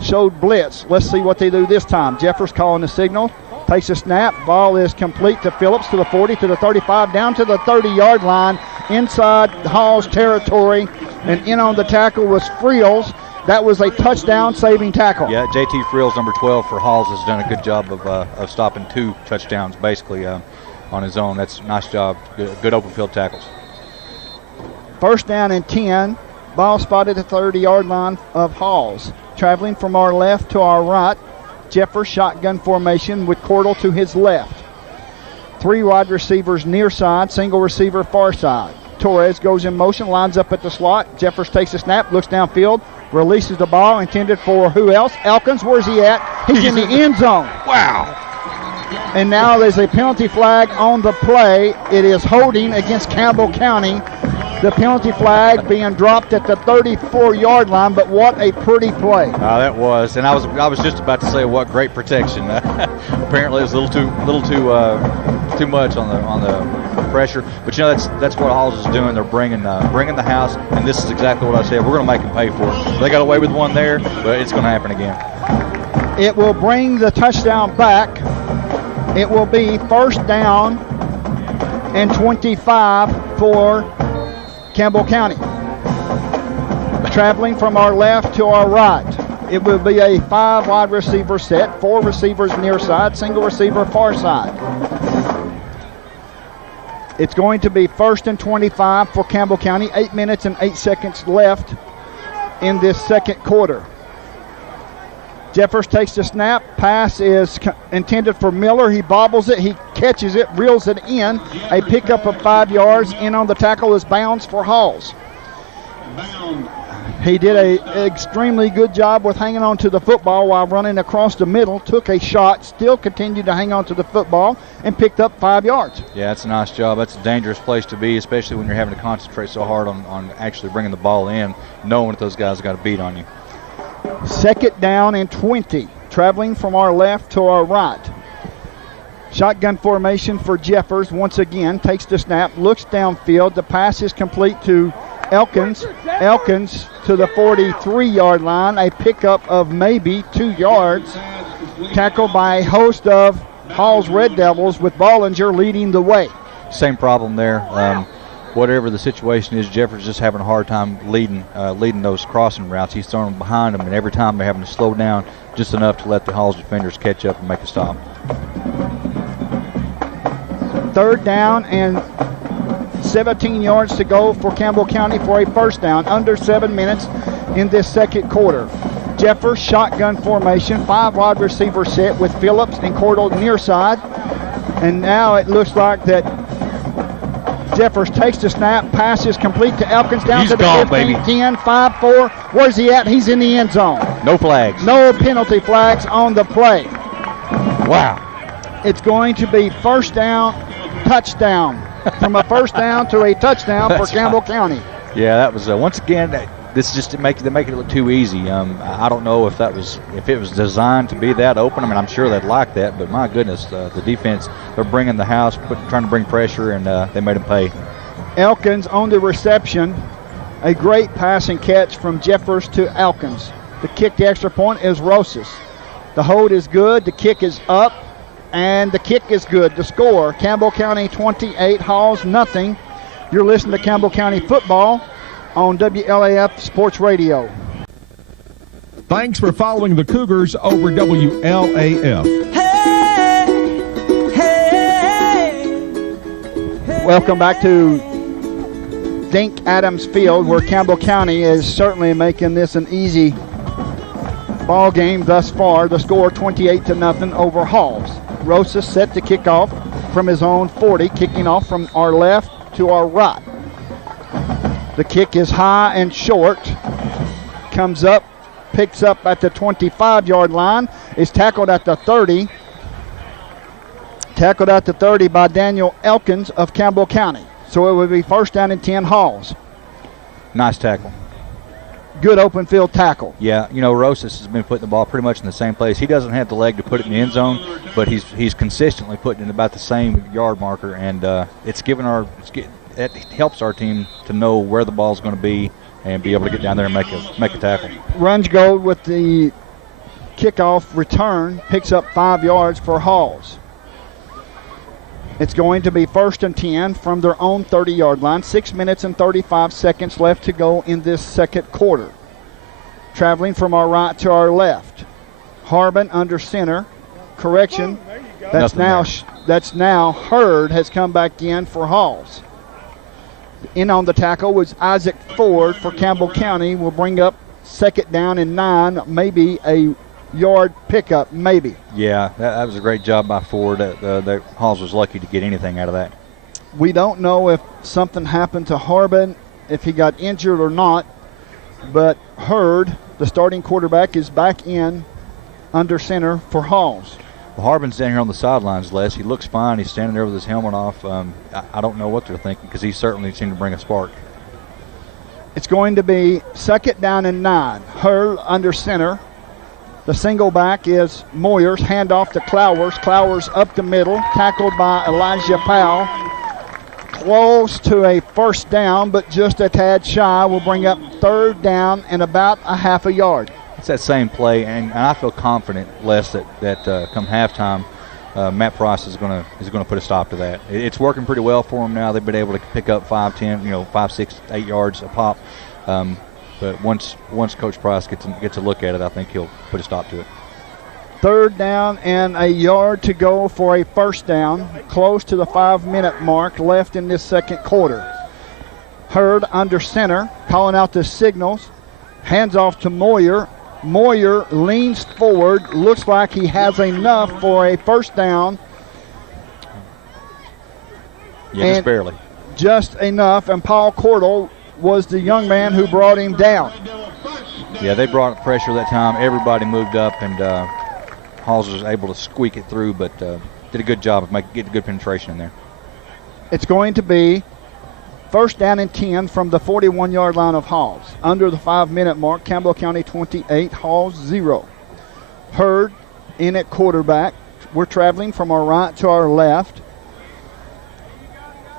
showed blitz. Let's see what they do this time. Jeffers calling the signal, takes a snap. Ball is complete to Phillips to the 40, to the 35, down to the 30-yard line, inside Halls territory, and in on the tackle was Friels. That was a touchdown-saving tackle. Yeah, J.T. Friels, number 12 for Halls, has done a good job of stopping 2 touchdowns basically on his own. That's a nice job. Good open field tackles. 1st down and 10. Ball spotted at the 30-yard line of Halls. Traveling from our left to our right, Jeffers shotgun formation with Cordell to his left. 3 wide receivers near side, single receiver far side. Torres goes in motion, lines up at the slot. Jeffers takes a snap, looks downfield, releases the ball, intended for who else? Elkins. Where's he at? He's in the end zone. Wow. And now there's a penalty flag on the play. It is holding against Campbell County. The penalty flag being dropped at the 34-yard line, but what a pretty play. That was, and I was just about to say what great protection. Apparently, it was a little too much on the pressure. But that's what Halls is doing. They're bringing the house, and this is exactly what I said. We're going to make them pay for it. They got away with one there, but it's going to happen again. It will bring the touchdown back. It will be first down and 25 for Campbell County. Traveling from our left to our right. It will be a 5 wide receiver set, 4 receivers near side, single receiver far side. It's going to be first and 25 for Campbell County. 8 minutes and 8 seconds left in this second quarter. Jeffers takes the snap. Pass is intended for Miller. He bobbles it. He catches it, reels it in. A pickup of 5 yards. In on the tackle is Bounds for Halls. He did an extremely good job with hanging on to the football while running across the middle. Took a shot, still continued to hang on to the football, and picked up 5 yards. Yeah, that's a nice job. That's a dangerous place to be, especially when you're having to concentrate so hard on actually bringing the ball in, knowing that those guys got a beat on you. Second down and 20. Traveling from our left to our right. Shotgun formation for Jeffers. Once again, takes the snap, looks downfield. The pass is complete to Elkins. Elkins to the 43-yard line. A pickup of maybe 2 yards. Tackled by a host of Halls Red Devils with Bollinger leading the way. Same problem there. Whatever the situation is, Jeffers just having a hard time leading those crossing routes. He's throwing them behind them, and every time they're having to slow down just enough to let the Halls defenders catch up and make a stop. Third down and 17 yards to go for Campbell County for a first down. Under 7 minutes in this second quarter. Jeffers shotgun formation, 5 wide receiver set with Phillips and Cordell near side. And now it looks like that Jeffers takes the snap, pass is complete to Elkins down He's to the gone, 15, baby. 10, 5, 4. Where's he at? He's in the end zone. No flags. No penalty flags on the play. Wow. It's going to be first down, touchdown. From a first down to a touchdown for Campbell County. Yeah, that was once again. This just they make it look too easy. I don't know if it was designed to be that open. I mean, I'm sure they'd like that, but my goodness, the defense, they're bringing the house, trying to bring pressure, and they made them pay. Elkins on the reception. A great pass and catch from Jeffers to Elkins. The kick, the extra point is Rosas. The hold is good. The kick is up, and the kick is good. The score, Campbell County 28, Halls nothing. You're listening to Campbell County football on WLAF Sports Radio. Thanks for following the Cougars over WLAF. Welcome back to Dink Adams Field, where Campbell County is certainly making this an easy ball game thus far. The score 28-0 over Halls. Rosas set to kick off from his own 40, kicking off from our left to our right. The kick is high and short. Comes up, picks up at the 25-yard line. Is tackled at the 30. Tackled at the 30 by Daniel Elkins of Campbell County. So it will be first down and 10 Halls. Nice tackle. Good open field tackle. Yeah, Rosas has been putting the ball pretty much in the same place. He doesn't have the leg to put it in the end zone, but he's consistently putting it in about the same yard marker, and it helps our team to know where the ball's going to be and be able to get down there and make a tackle. Runs Gold with the kickoff return, picks up 5 yards for Halls. It's going to be first and 10 from their own 30-yard line. 6 minutes and 35 seconds left to go in this second quarter. Traveling from our right to our left. Harbin under center. Correction. That's now Hurd has come back in for Halls. In on the tackle was Isaac Ford for Campbell County. Will bring up second down and 9, maybe a yard pickup, maybe. Yeah, that was a great job by Ford. The Halls was lucky to get anything out of that. We don't know if something happened to Harbin, if he got injured or not, but Hurd, the starting quarterback, is back in under center for Halls. Well, Harbin's down here on the sidelines, Les. He looks fine. He's standing there with his helmet off. I don't know what they're thinking because he certainly seemed to bring a spark. It's going to be second down and 9. Hurd under center. The single back is Moyers. Handoff to Clowers. Clowers up the middle. Tackled by Elijah Powell. Close to a first down, but just a tad shy. Will bring up third down and about a half a yard. It's that same play, and I feel confident, Les, that come halftime, Matt Price is going to put a stop to that. It's working pretty well for them now. They've been able to pick up 5, 10, 5, 6, 8 yards a pop. But once Coach Price gets a look at it, I think he'll put a stop to it. Third down and a yard to go for a first down. Close to the 5-minute mark left in this second quarter. Hurd under center, calling out the signals. Hands off to Moyer. Moyer leans forward. Looks like he has enough for a first down. Yeah, just barely. Just enough. And Paul Cordell was the young man who brought him down. Yeah, they brought pressure that time. Everybody moved up, and Halls was able to squeak it through, but did a good job of getting good penetration in there. It's going to be first down and 10 from the 41-yard line of Halls. Under the 5-minute mark, Campbell County 28, Halls 0. Hurd in at quarterback. We're traveling from our right to our left,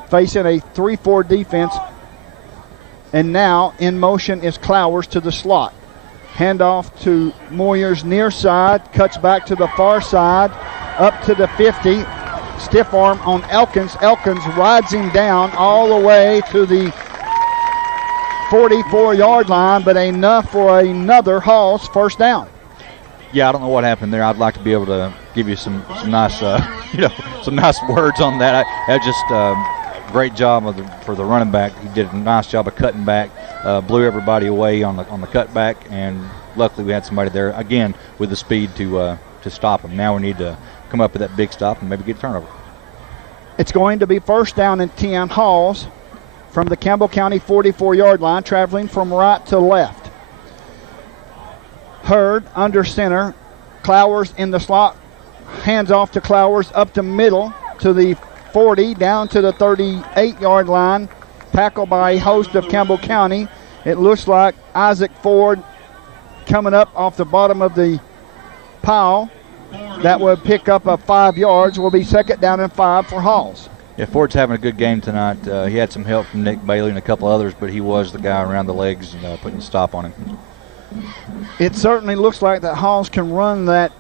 facing a 3-4 defense. And now in motion is Clowers to the slot. Handoff to Moyers near side, cuts back to the far side, up to the 50. Stiff arm on Elkins. Elkins rides him down all the way to the 44-yard line, but enough for another Halls first down. Yeah, I don't know what happened there. I'd like to be able to give you some nice, some nice words on that. That just great job for the running back. He did a nice job of cutting back, blew everybody away on the cutback, and luckily we had somebody there again with the speed to stop him. Now we need to come up with that big stop and maybe get a turnover. It's going to be first down and 10, Halls from the Campbell County 44-yard line, traveling from right to left. Hurd under center, Clowers in the slot, hands off to Clowers up the middle to the 40, down to the 38-yard line, tackled by a host of Campbell County. It looks like Isaac Ford coming up off the bottom of the pile. That would pick up 5 yards. Will be second down and 5 for Halls. Yeah, Ford's having a good game tonight. He had some help from Nick Bailey and a couple others, but he was the guy around the legs and putting a stop on him. It certainly looks like that Halls can run that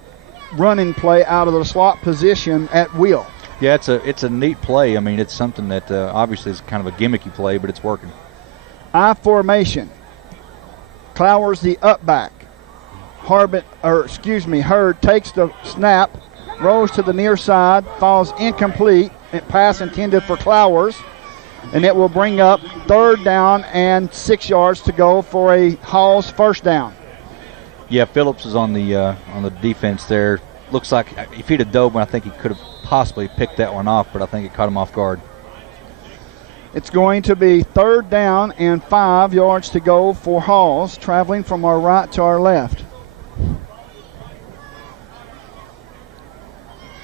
running play out of the slot position at will. Yeah, it's a neat play. I mean, it's something that obviously is kind of a gimmicky play, but it's working. I formation. Clowers the up back. Hurd takes the snap, rolls to the near side, falls incomplete. Pass intended for Clowers, and it will bring up third down and 6 yards to go for a Halls first down. Yeah, Phillips is on the defense there. Looks like if he'd have dove, I think he could have possibly picked that one off, but I think it caught him off guard. It's going to be third down and 5 yards to go for Halls, traveling from our right to our left.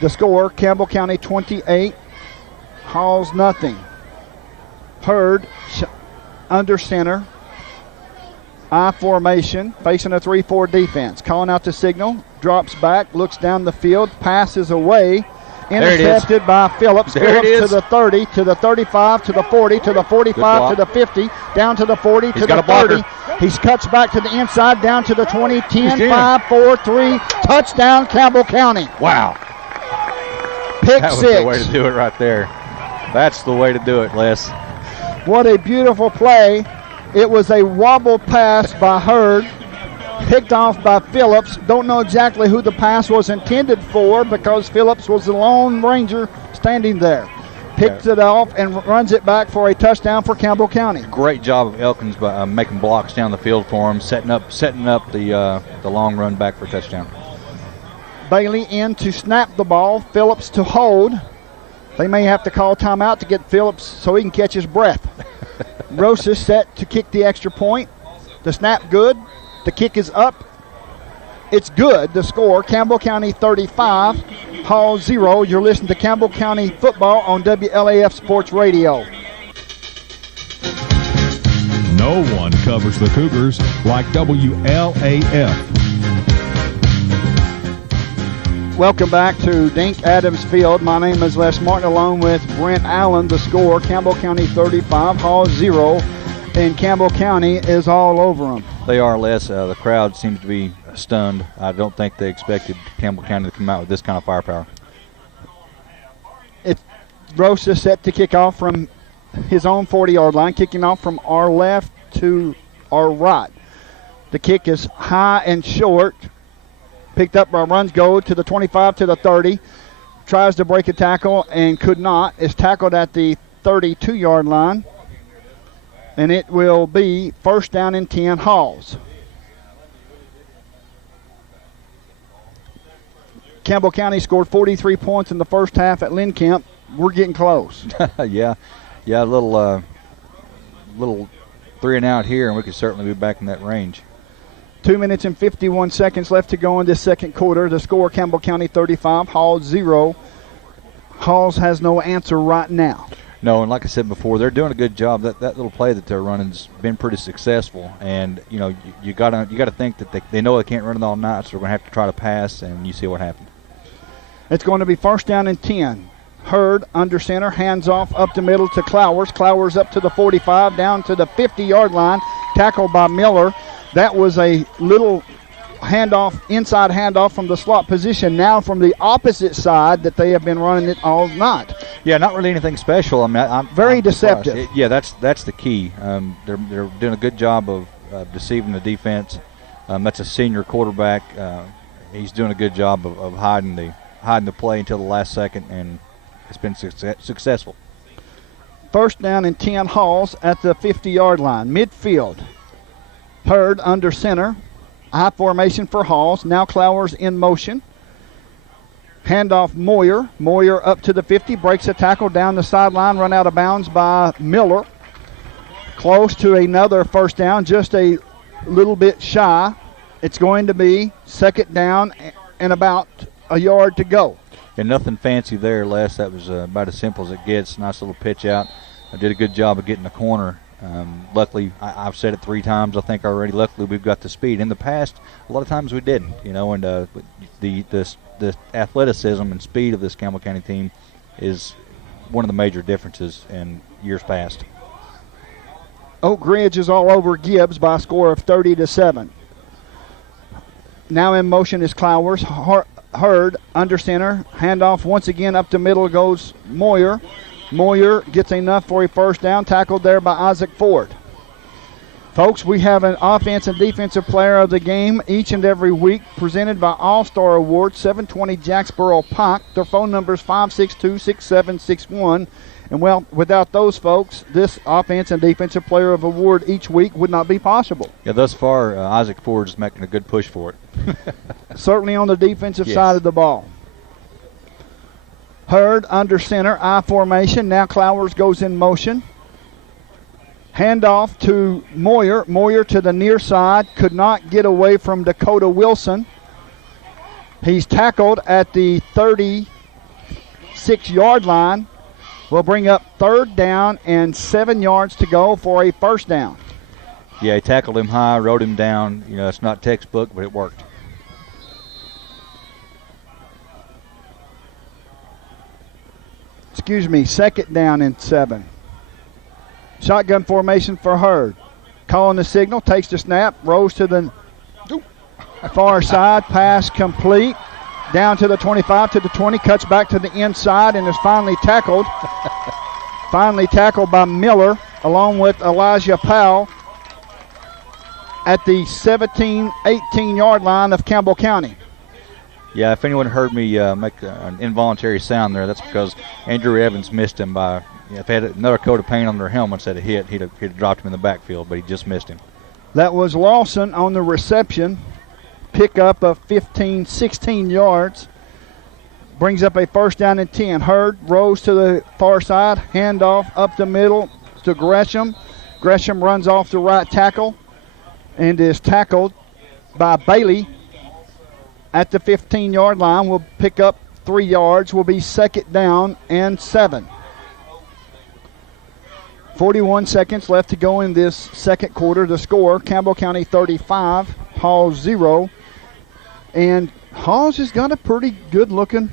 The score, Campbell County 28, Halls nothing. Hurd under center. I formation, facing a 3-4 defense. Calling out the signal, drops back, looks down the field, passes away. Intercepted by Phillips. Phillips to the 30, to the 35, to the 40, to the 45, to the 50, down to the 40, to the 30. He cuts back to the inside, down to the 20, 10, 5, 4, 3. Touchdown, Campbell County. Wow. Pick that was 6. The way to do it right there. That's the way to do it, Les. What a beautiful play. It was a wobble pass by Hurd, picked off by Phillips. Don't know exactly who the pass was intended for because Phillips was the lone ranger standing there. Picks it off and runs it back for a touchdown for Campbell County. Great job of Elkins by making blocks down the field for him, setting up the long run back for a touchdown. Bailey in to snap the ball. Phillips to hold. They may have to call timeout to get Phillips so he can catch his breath. Rosas set to kick the extra point. The snap good. The kick is up. It's good. The score, Campbell County 35, Hall 0. You're listening to Campbell County football on WLAF Sports Radio. No No one covers the Cougars like WLAF. Welcome back to Dink Adams Field. My name is Les Martin, along with Brent Allen. The score, Campbell County 35, Halls 0, and Campbell County is all over them. They are, Les. The crowd seems to be stunned. I don't think they expected Campbell County to come out with this kind of firepower. Rosa set to kick off from his own 40-yard line, kicking off from our left to our right. The kick is high and short. Picked up by runs go to the 25 to the 30. Tries to break a tackle and could not. Is tackled at the 32-yard line. And it will be first down and 10 Halls. Campbell County scored 43 points in the first half at Lynn Camp. We're getting close. Yeah, a little 3 and out here, and we could certainly be back in that range. 2 minutes and 51 seconds left to go in this second quarter. The score, Campbell County 35, Halls 0. Halls has no answer right now. No, and like I said before, they're doing a good job. That little play that they're running's been pretty successful. And you gotta think that they know they can't run it all night, so they're gonna have to try to pass, and you see what happened. It's going to be first down and 10. Hurd under center, hands off up the middle to Clowers. Clowers up to the 45, down to the 50-yard line, tackled by Miller. That was a little handoff, inside handoff from the slot position, now from the opposite side that they have been running it all night. Yeah, not really anything special. I mean, I'm very deceptive. That's the key. They're doing a good job of deceiving the defense. That's a senior quarterback. He's doing a good job of hiding the play until the last second, and it's been successful. First down and 10 Halls at the 50-yard line, midfield. Hurd under center. High formation for Halls. Now Clowers in motion. Handoff Moyer. Moyer up to the 50. Breaks a tackle down the sideline. Run out of bounds by Miller. Close to another first down. Just a little bit shy. It's going to be second down and about a yard to go. And nothing fancy there, Les. That was about as simple as it gets. Nice little pitch out. I did a good job of getting the corner. Luckily, I've said it 3 times, I think already. Luckily, we've got the speed. In the past, a lot of times we didn't, and the athleticism and speed of this Campbell County team is one of the major differences in years past. Oak Ridge is all over Gibbs by a score of 30-7. Now in motion is Clowers. Hurd under center. Handoff once again up the middle goes Moyer. Moyer gets enough for a first down, tackled there by Isaac Ford. Folks, we have an offense and defensive player of the game each and every week, presented by All-Star Award, 720 Jacksboro Pike. Their phone number is 562-6761. And, well, without those folks, this offense and defensive player of award each week would not be possible. Yeah, thus far, Isaac Ford is making a good push for it. Certainly on the defensive side of the ball. Hurd under center, I formation. Now Clowers goes in motion. Handoff to Moyer. Moyer to the near side. Could not get away from Dakota Wilson. He's tackled at the 36-yard line. Will bring up third down and 7 yards to go for a first down. Yeah, he tackled him high, rode him down. It's not textbook, but it worked. Second down and 7. Shotgun formation for Hurd. Calling the signal, takes the snap, rolls to the far side, pass complete. Down to the 25, to the 20, cuts back to the inside and is finally tackled. Finally tackled by Miller along with Elijah Powell at the 18-yard line of Campbell County. Yeah, if anyone heard me make an involuntary sound there, that's because Andrew Evans missed him by, if they had another coat of paint on their helmets that had hit, he'd have dropped him in the backfield, but he just missed him. That was Lawson on the reception. Pickup of 16 yards. Brings up a first down and 10. Hurd rolls to the far side. Handoff up the middle to Gresham. Gresham runs off the right tackle and is tackled by Bailey at the 15-yard line. Will pick up 3 yards. Will be second down and 7. 41 seconds left to go in this second quarter. The score, Campbell County 35, Halls 0. And Halls has got a pretty good-looking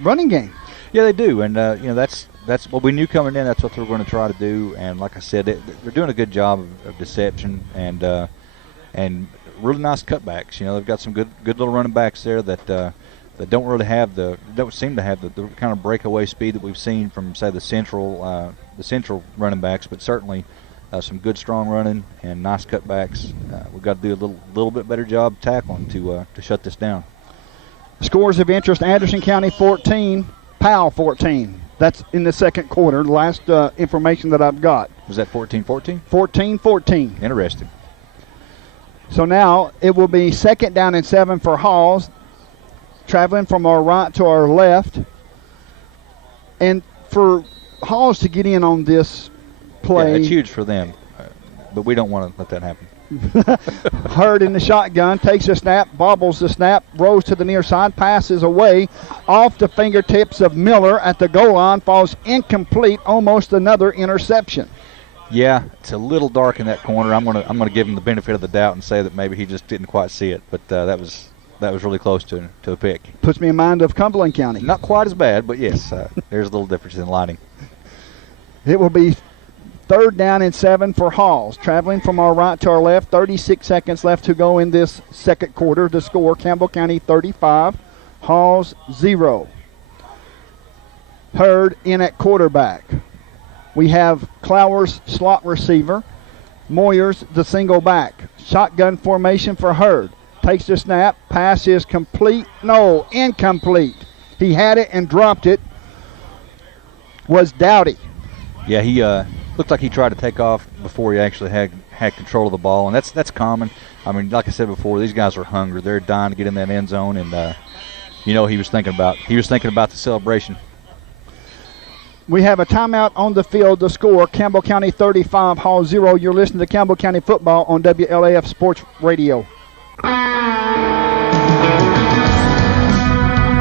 running game. Yeah, they do, and that's what we knew coming in. That's what they were going to try to do, and like I said, they're doing a good job of deception and really nice cutbacks. They've got some good little running backs there that don't seem to have the kind of breakaway speed that we've seen from, say, the central running backs, but certainly some good strong running and nice cutbacks. We've got to do a little bit better job tackling to shut this down. Scores of interest: Anderson County 14, Powell 14. That's in the second quarter. The last information that I've got. Was that 14-14? 14-14. Interesting. So now it will be 2nd down and 7 for Halls, traveling from our right to our left. And for Halls to get in on this play. Yeah, it's huge for them, but we don't want to let that happen. Hurd in the shotgun, takes a snap, bobbles the snap, rolls to the near side, passes away off the fingertips of Miller at the goal line, falls incomplete, almost another interception. Yeah, it's a little dark in that corner. I'm gonna give him the benefit of the doubt and say that maybe he just didn't quite see it, but that was really close to a pick. Puts me in mind of Cumberland County. Not quite as bad, but yes, there's a little difference in lighting. It will be 3rd down and 7 for Halls. Traveling from our right to our left, 36 seconds left to go in this second quarter. The score, Campbell County 35, Halls 0. Hurd in at quarterback. We have Clowers, slot receiver. Moyers, the single back. Shotgun formation for Hurd. Takes the snap. Pass is complete. No, incomplete. He had it and dropped it. Was Dowdy. Yeah, he looked like he tried to take off before he actually had control of the ball, and that's common. I mean, like I said before, these guys are hungry. They're dying to get in that end zone, and he was thinking about the celebration. We have a timeout on the field. The score, Campbell County 35, Hall 0. You're listening to Campbell County football on WLAF Sports Radio.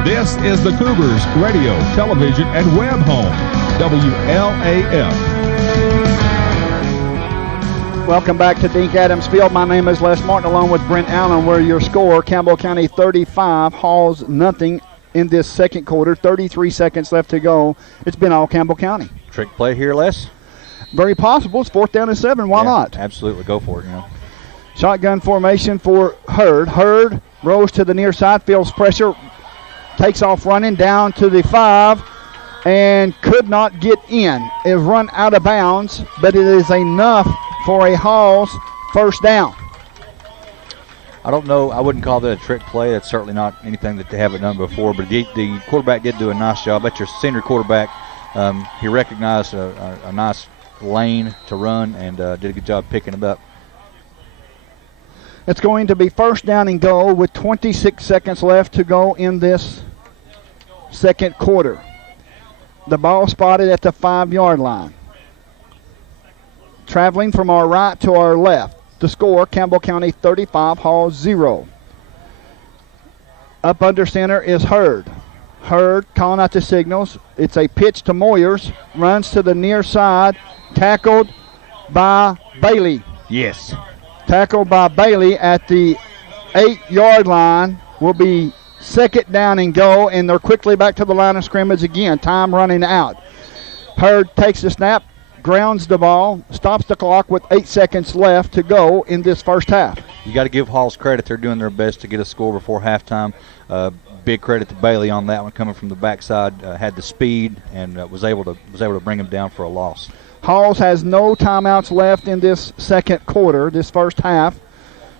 This is the Cougars radio, television, and web home, WLAF. Welcome back to Dink Adams Field. My name is Les Martin, along with Brent Allen. We're your score, Campbell County 35, Halls 0 in this second quarter. 33 seconds left to go. It's been all Campbell County. Trick play here, Les? Very possible. It's 4th down and 7. Why not? Absolutely. Go for it. Shotgun formation for Hurd. Hurd rolls to the near side, feels pressure, takes off running down to the 5, and could not get in. It run out of bounds, but it is enough for a Halls first down. I don't know. I wouldn't call that a trick play. That's certainly not anything that they haven't done before, but the quarterback did do a nice job. That's your senior quarterback. He recognized a nice lane to run and did a good job picking it up. It's going to be 1st down and goal with 26 seconds left to go in this second quarter. The ball spotted at the 5-yard line. Traveling from our right to our left. The score, Campbell County 35, Hall 0. Up under center is Hurd. Hurd calling out the signals. It's a pitch to Moyers. Runs to the near side. Tackled by Bailey. Yes. Tackled by Bailey at the 8-yard line. Will be 2nd down and goal, and they're quickly back to the line of scrimmage again. Time running out. Hurd takes the snap, grounds the ball, stops the clock with 8 seconds left to go in this first half. You got to give Halls credit. They're doing their best to get a score before halftime. Big credit to Bailey on that one, coming from the backside. Had the speed and was able to bring him down for a loss. Halls has no timeouts left in this second quarter, this first half.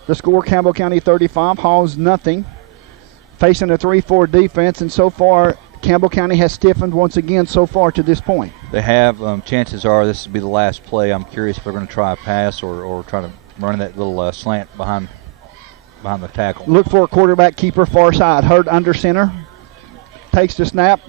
The score, Campbell County 35, Halls 0. Facing a 3-4 defense, and so far Campbell County has stiffened once again so far to this point. They have. Chances are this will be the last play. I'm curious if they're going to try a pass or try to run that little slant behind the tackle. Look for a quarterback keeper far side. Hurd under center. Takes the snap.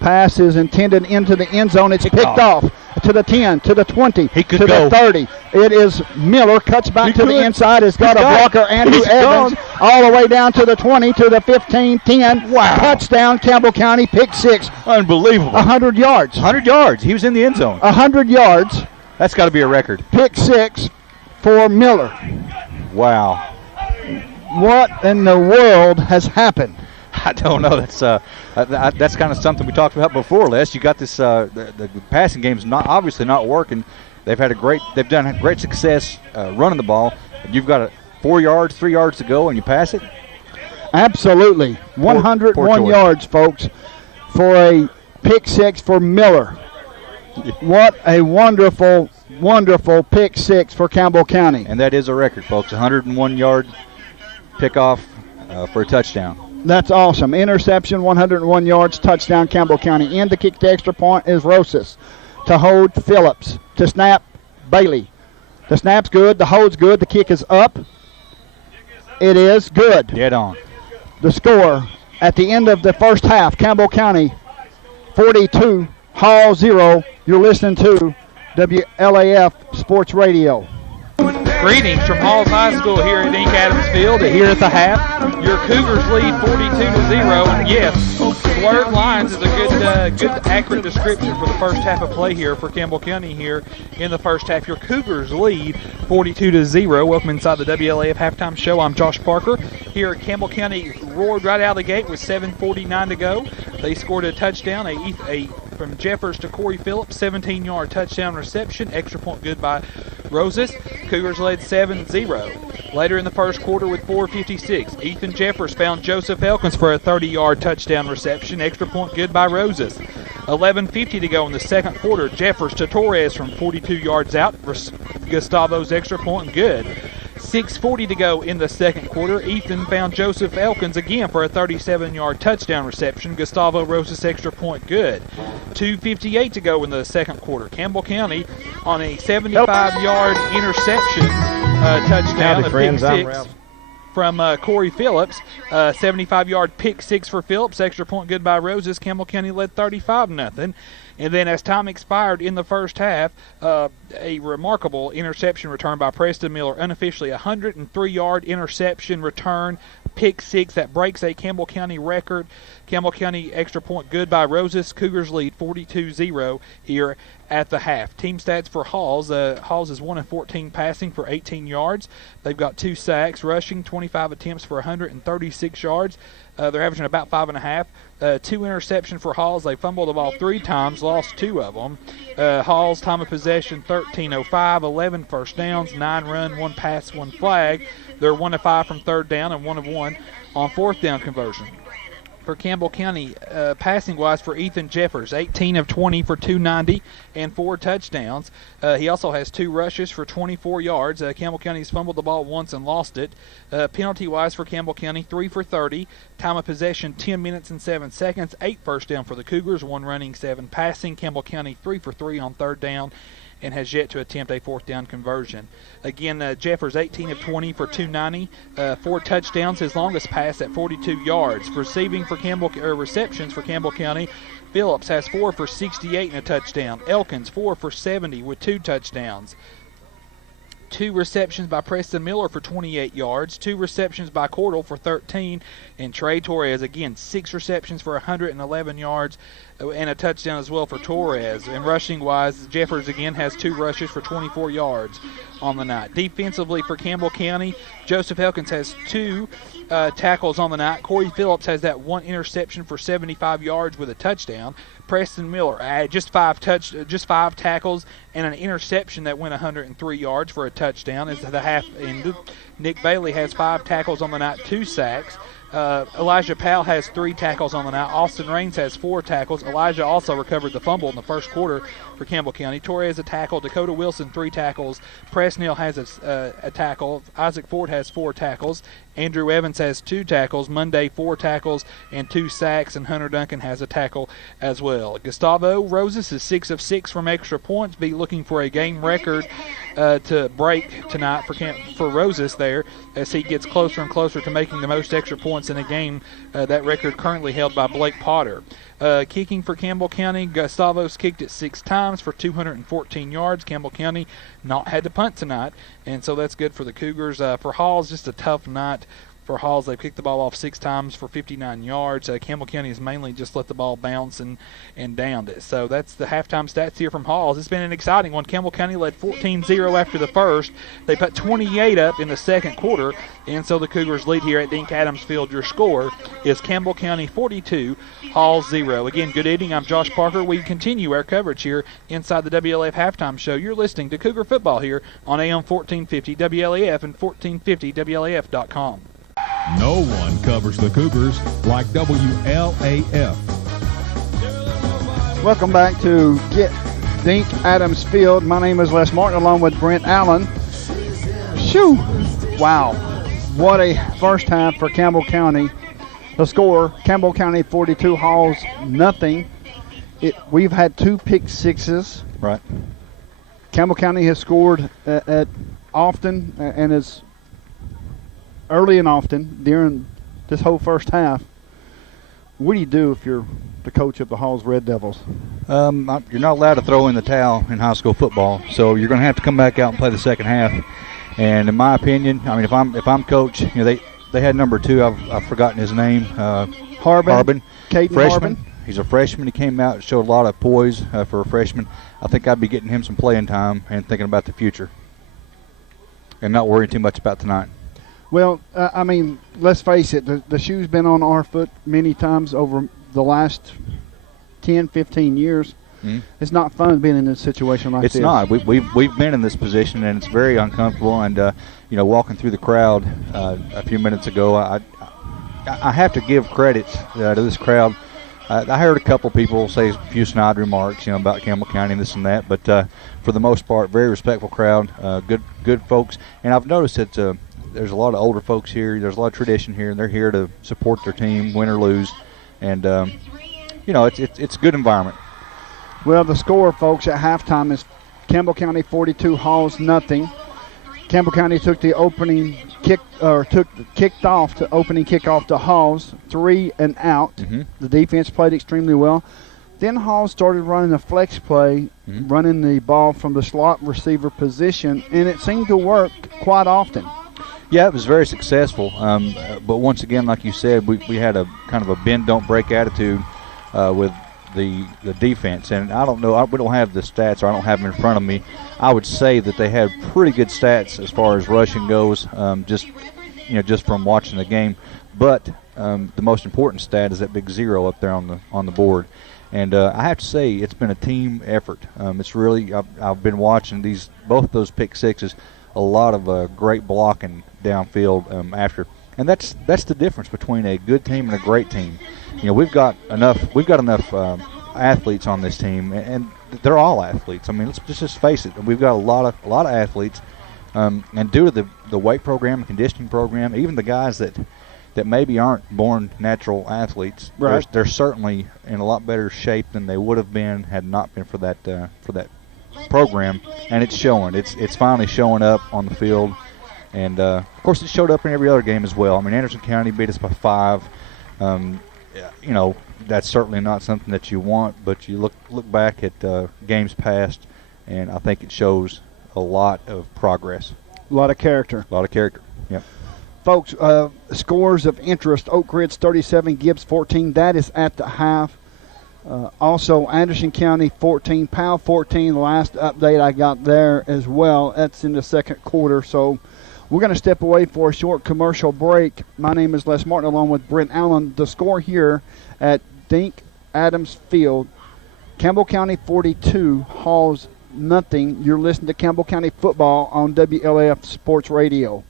Pass is intended into the end zone. It's picked off to the 10, to the 20, to the 30. It is Miller, cuts back to the inside, has got a blocker, Andrew Evans, all the way down to the 20, to the 15, 10. Wow. Touchdown, Campbell County, pick 6. Unbelievable. 100 yards. 100 yards. He was in the end zone. 100 yards That's got to be a record. Pick 6 for Miller. Wow. What in the world has happened? I don't know. That's kind of something we talked about before, Les. You got this. The passing game's obviously not working. They've done great success running the ball. You've got 4 yards, 3 yards to go, and you pass it. Absolutely, 101 yards, folks, for a pick 6 for Miller. What a wonderful, wonderful pick 6 for Campbell County. And that is a record, folks. 101-yard pickoff for a touchdown. That's awesome. Interception, 101 yards, touchdown, Campbell County. In to kick the extra point is Rosas. To hold, Phillips. To snap, Bailey. The snap's good. The hold's good. The kick is up. It is good. Dead on. The score at the end of the first half, Campbell County 42, Hall 0. You're listening to WLAF Sports Radio. Greetings from Halls High School here at Ink Adams Field. Here at the half, your Cougars lead 42-0. And yes, blurred lines is a good, accurate description for the first half of play here for Campbell County here in the first half. Your Cougars lead 42-0. Welcome inside the WLAF halftime show. I'm Josh Parker. Here, Campbell County roared right out of the gate with 7:49 to go. They scored a touchdown, from Jeffers to Corey Phillips, 17-yard touchdown reception. Extra point good by Rosas. Cougars led 7-0. Later in the first quarter with 4:56, Ethan Jeffers found Joseph Elkins for a 30-yard touchdown reception. Extra point good by Rosas. 11:50 to go in the second quarter. Jeffers to Torres from 42 yards out. Gustavo's extra point good. 6:40 to go in the second quarter. Ethan found Joseph Elkins again for a 37-yard touchdown reception. Gustavo Rosas extra point good. 2:58 to go in the second quarter. Campbell County on a 75-yard interception touchdown. Howdy, friends. I'm six from Corey Phillips. 75-yard pick 6 for Phillips. Extra point good by Rosas. Campbell County led 35-0. And then as time expired in the first half, a remarkable interception return by Preston Miller. Unofficially, a 103-yard interception return, pick 6 that breaks a Campbell County record. Campbell County extra point good by Rosas. Cougars lead 42-0 here at the half. Team stats for Halls. Halls is 1 of 14 passing for 18 yards. They've got 2 sacks, rushing 25 attempts for 136 yards. They're averaging about 5.5. 2 interceptions for Halls. They fumbled the ball 3 times, lost 2 of them. Halls, time of possession, 13:05, 11 first downs, 9 run, 1 pass, 1 flag. They're 1 of 5 from third down and 1 of 1 on fourth down conversion. For Campbell County, passing-wise for Ethan Jeffers, 18 of 20 for 290 and 4 touchdowns. He also has 2 rushes for 24 yards. Campbell County's fumbled the ball once and lost it. Penalty-wise for Campbell County, 3 for 30. Time of possession, 10 minutes and 7 seconds. 8 first down for the Cougars, 1 running, 7 passing. Campbell County 3 for 3 on third down and has yet to attempt a fourth down conversion. Again, Jeffers 18 of 20 for 290, 4 touchdowns. His longest pass at 42 yards. Receptions for Campbell County. Phillips has 4 for 68 and a touchdown. Elkins 4 for 70 with 2 touchdowns. 2 receptions by Preston Miller for 28 yards, 2 receptions by Cordell for 13, and Trey Torres, again, 6 receptions for 111 yards and a touchdown as well for Torres. And rushing-wise, Jeffers again has 2 rushes for 24 yards on the night. Defensively for Campbell County, Joseph Elkins has 2 tackles on the night. Corey Phillips has that 1 interception for 75 yards with a touchdown. Preston Miller just 5 tackles and an interception that went 103 yards for a touchdown. As the half ended, Nick Bailey has 5 tackles on the night, 2 sacks. Elijah Powell has 3 tackles on the night. Austin Raines has 4 tackles. Elijah also recovered the fumble in the first quarter for Campbell County. Torres a tackle. Dakota Wilson 3 tackles. Presnell has a tackle. Isaac Ford has 4 tackles. Andrew Evans has 2 tackles. Monday 4 tackles and 2 sacks. And Hunter Duncan has a tackle as well. Gustavo Rosas is 6 of 6 from extra points. Be looking for a game record to break tonight for Rosas there as he gets closer and closer to making the most extra points in a game. That record currently held by Blake Potter. Kicking for Campbell County, Gustavo's kicked it 6 times for 214 yards. Campbell County not had to punt tonight, and so that's good for the Cougars. For Halls, just a tough night for Halls. They've kicked the ball off 6 times for 59 yards. Campbell County has mainly just let the ball bounce and downed it. So that's the halftime stats here from Halls. It's been an exciting one. Campbell County led 14-0 after the first. They put 28 up in the second quarter, and so the Cougars lead here at Dink Adams Field. Your score is Campbell County 42, Halls 0. Again, good evening. I'm Josh Parker. We continue our coverage here inside the WLF Halftime Show. You're listening to Cougar Football here on AM 1450 WLAF and 1450WLAF.com. No one covers the Cougars like WLAF. Welcome back to Get Dink Adams Field. My name is Les Martin along with Brent Allen. Shoo! Wow. What a first half for Campbell County. The score, Campbell County 42, Halls nothing. We've had 2 pick sixes. Right. Campbell County has scored at often and is early and often during this whole first half. What do you do if you're the coach of the Halls Red Devils? You're not allowed to throw in the towel in high school football, so you're going to have to come back out and play the second half. And in my opinion, I mean, if I'm coach, they had number 2. I've forgotten his name. Harbin. Caden freshman. Harbin. He's a freshman. He came out and showed a lot of poise for a freshman. I think I'd be getting him some playing time and thinking about the future and not worrying too much about tonight. Well, I mean, let's face it. The shoe's been on our foot many times over the last 10, 15 years. Mm-hmm. It's not fun being in a situation like this. It's not. We've been in this position, and it's very uncomfortable. And, walking through the crowd a few minutes ago, I have to give credit to this crowd. I heard a couple people say a few snide remarks, about Campbell County and this and that, but for the most part, very respectful crowd, good folks. And I've noticed that there's a lot of older folks here. There's a lot of tradition here, and they're here to support their team, win or lose. And it's a good environment. Well, the score, folks, at halftime is Campbell County 42, Halls nothing. Campbell County took the opening kicked off to opening kickoff to Halls, 3 and out. Mm-hmm. The defense played extremely well. Then Halls started running a flex play, running the ball from the slot receiver position, and it seemed to work quite often. Yeah, it was very successful. But once again, like you said, we had a kind of a bend don't break attitude with the defense, and I don't know. We don't have the stats, or I don't have them in front of me. I would say that they had pretty good stats as far as rushing goes, just from watching the game. But the most important stat is that big 0 up there on the board, and I have to say it's been a team effort. It's really I've been watching both those pick sixes, a lot of great blocking downfield after. And that's the difference between a good team and a great team. We've got enough athletes on this team, and they're all athletes. I mean, let's just face it. We've got a lot of athletes, and due to the weight program, the conditioning program, even the guys that maybe aren't born natural athletes, right, they're certainly in a lot better shape than they would have been had not been for that program. And it's showing. It's finally showing up on the field. And, of course, it showed up in every other game as well. I mean, Anderson County beat us by 5. That's certainly not something that you want, but you look back at games past, and I think it shows a lot of progress. A lot of character. Yep. Folks, scores of interest. Oak Ridge 37, Gibbs 14. That is at the half. Also, Anderson County 14, Powell 14. The last update I got there as well. That's in the second quarter, so we're going to step away for a short commercial break. My name is Les Martin along with Brent Allen. The score here at Dink Adams Field, Campbell County 42, Halls nothing. You're listening to Campbell County football on WLAF Sports Radio.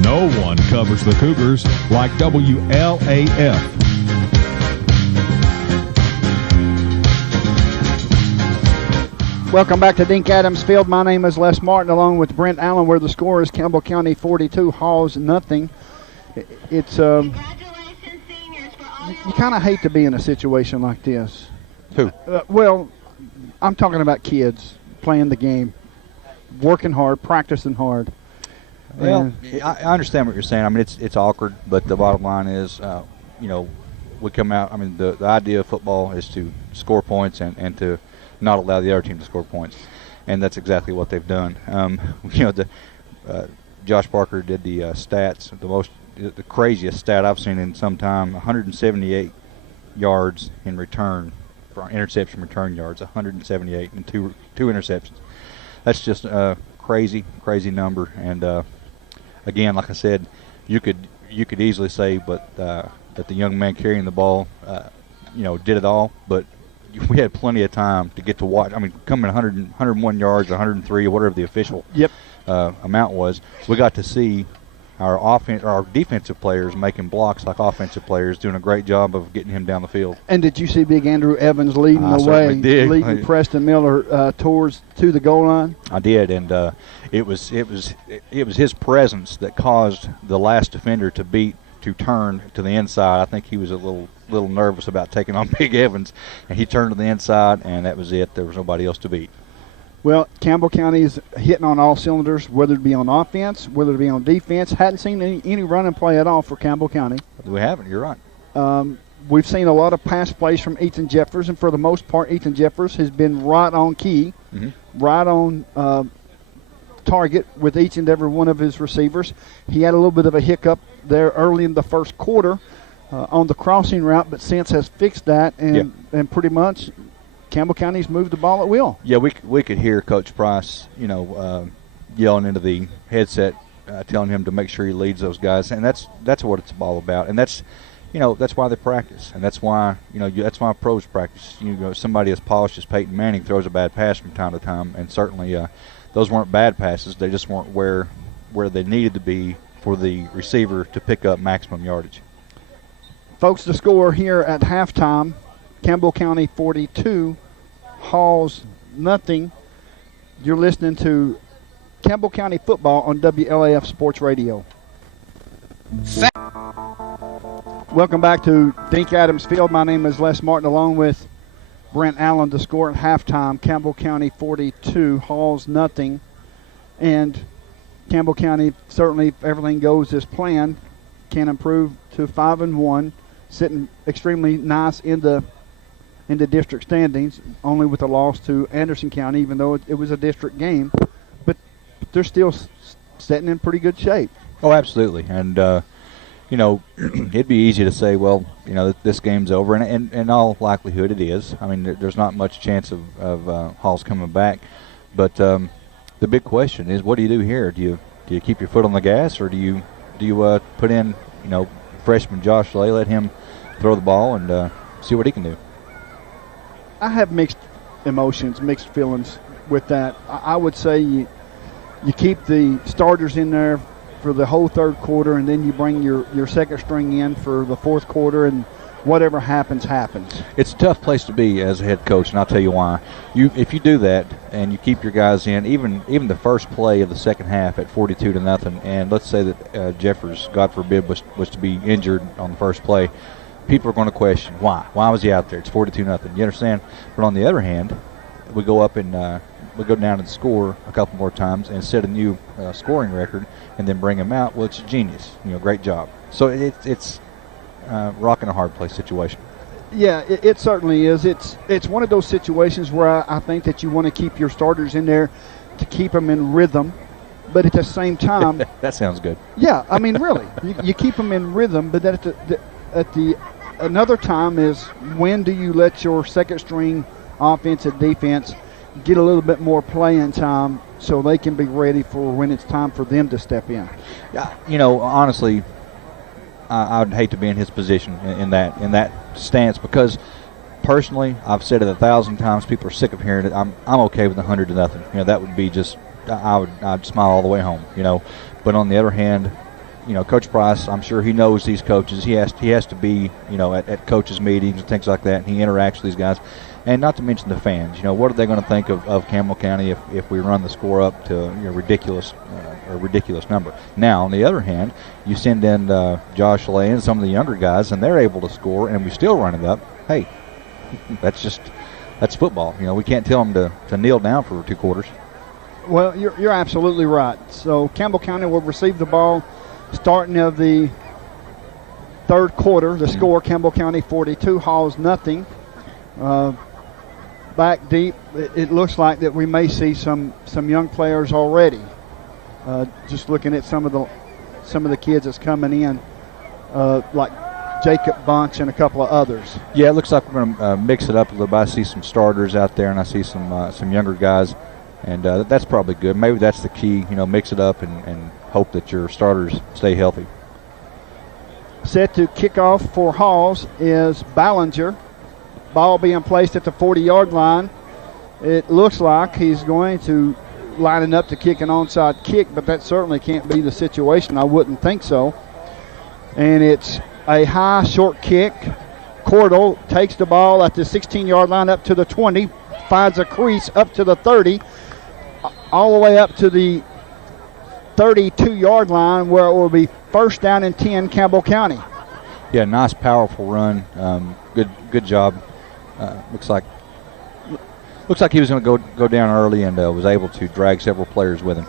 No one covers the Cougars like WLAF. Welcome back to Dink Adams Field. My name is Les Martin along with Brent Allen, where the score is Campbell County 42, Halls nothing. It's you kind of hate to be in a situation like this. Who? Well, I'm talking about kids playing the game, working hard, practicing hard. Well, I understand what you're saying. I mean, it's awkward, but the bottom line is, we come out. I mean, the idea of football is to score points and to not allow the other team to score points, and that's exactly what they've done. Josh Parker did the stats, the craziest stat I've seen in some time. 178 yards in return, for interception return yards, 178 and two interceptions. That's just a crazy number. And again, like I said, you could easily say, but that the young man carrying the ball, did it all. But we had plenty of time to get to watch. I mean, coming 101 yards, 103, or whatever the official amount was, we got to see our defensive players making blocks like offensive players, doing a great job of getting him down the field. And did you see Big Andrew Evans leading the way, leading Preston Miller to the goal line? I did, and it was his presence that caused the last defender to turn to the inside. I think he was a little nervous about taking on Big Evans, and he turned to the inside, and that was it. There was nobody else to beat. Well, Campbell County is hitting on all cylinders, whether it be on offense, whether it be on defense. Hadn't seen any run and play at all for Campbell County. We haven't. You're right. We've seen a lot of pass plays from Ethan Jeffers, and for the most part, Ethan Jeffers has been right on key, right on target with each and every one of his receivers. He had a little bit of a hiccup there early in the first quarter on the crossing route, but since has fixed that, and pretty much Campbell County's moved the ball at will. Yeah, we could hear Coach Price, yelling into the headset, telling him to make sure he leads those guys, and that's what it's all about. And that's why they practice, and that's why that's why pros practice. Somebody as polished as Peyton Manning throws a bad pass from time to time, and certainly those weren't bad passes. They just weren't where they needed to be for the receiver to pick up maximum yardage. Folks, the score here at halftime: Campbell County 42, Halls nothing. You're listening to Campbell County football on WLAF Sports Radio. Welcome back to Dink Adams Field. My name is Les Martin, along with Brent Allen. The score at halftime: Campbell County 42, Halls nothing. And Campbell County, certainly, if everything goes as planned, can improve to 5-1, sitting extremely nice in the district standings, only with a loss to Anderson County, even though it was a district game. But they're still sitting in pretty good shape. Oh, absolutely. And, it'd be easy to say, well, this game's over. And in all likelihood, it is. I mean, there's not much chance of Halls coming back. But the big question is, what do you do here? Do you keep your foot on the gas, or do you put in, freshman Josh Lay, let him throw the ball and see what he can do? I have mixed emotions, mixed feelings with that. I would say you keep the starters in there for the whole third quarter, and then you bring your second string in for the fourth quarter, and whatever happens, happens. It's a tough place to be as a head coach, and I'll tell you why. If you do that and you keep your guys in, even the first play of the second half at 42-0, and let's say that Jeffers, God forbid, was to be injured on the first play, people are going to question why. Why was he out there? It's 42-0. You understand? But on the other hand, we go up and we go down and score a couple more times and set a new scoring record, and then bring him out. Well, it's genius. Great job. So it's rock and a hard place situation. Yeah, it certainly is. It's one of those situations where I think that you want to keep your starters in there to keep them in rhythm, but at the same time, that sounds good. Yeah, I mean, really, you keep them in rhythm, but another time is, when do you let your second string offense and defense get a little bit more playing time so they can be ready for when it's time for them to step in? Yeah, honestly, I'd hate to be in his position in that stance, because personally, I've said it 1,000 times. People are sick of hearing it. I'm okay with 100-0. That would be just, I'd smile all the way home. But on the other hand, Coach Price, I'm sure he knows these coaches. He has to be, at coaches' meetings and things like that, and he interacts with these guys. And not to mention the fans. What are they going to think of Campbell County if we run the score up to a ridiculous number? Now, on the other hand, you send in Josh Lay and some of the younger guys, and they're able to score, and we still run it up. Hey, that's football. We can't tell them to kneel down for 2 quarters. Well, you're absolutely right. So Campbell County will receive the ball starting of the third quarter. The score: Campbell County 42, Halls nothing. Back deep, it looks like that we may see some young players already. Just looking at some of the kids that's coming in, like Jacob Bunch and a couple of others. Yeah, it looks like we're going to mix it up a little bit. I see some starters out there, and I see some younger guys, and that's probably good. Maybe that's the key, mix it up and hope that your starters stay healthy. Set to kick off for Halls is Ballinger. Ball being placed at the 40-yard line. It looks like he's going to line up to kick an onside kick, but that certainly can't be the situation. I wouldn't think so. And it's a high, short kick. Cordell takes the ball at the 16-yard line up to the 20, finds a crease up to the 30, all the way up to the 32-yard line where it will be first down and 10, Campbell County. Yeah, nice, powerful run. Good job. Looks like he was going to go down early and was able to drag several players with him.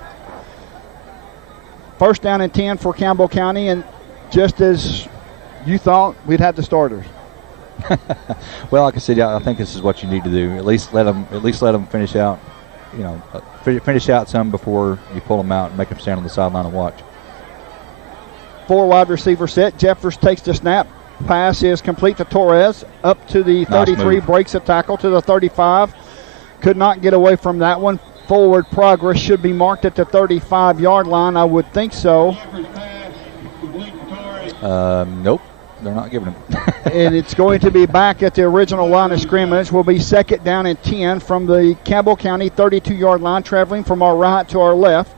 First down and 10 for Campbell County, and just as you thought, we'd have the starters. Well, like I said, I think this is what you need to do. At least let them finish out. Finish out some before you pull them out and make them stand on the sideline and watch. 4 wide receiver set. Jeffers takes the snap. Pass is complete to Torres. Up to the 33, nice breaks a tackle to the 35. Could not get away from that one. Forward progress should be marked at the 35-yard line. I would think so. Nope. They're not giving him. And it's going to be back at the original line of scrimmage. Will be second down and 10 from the Campbell County 32-yard line, traveling from our right to our left.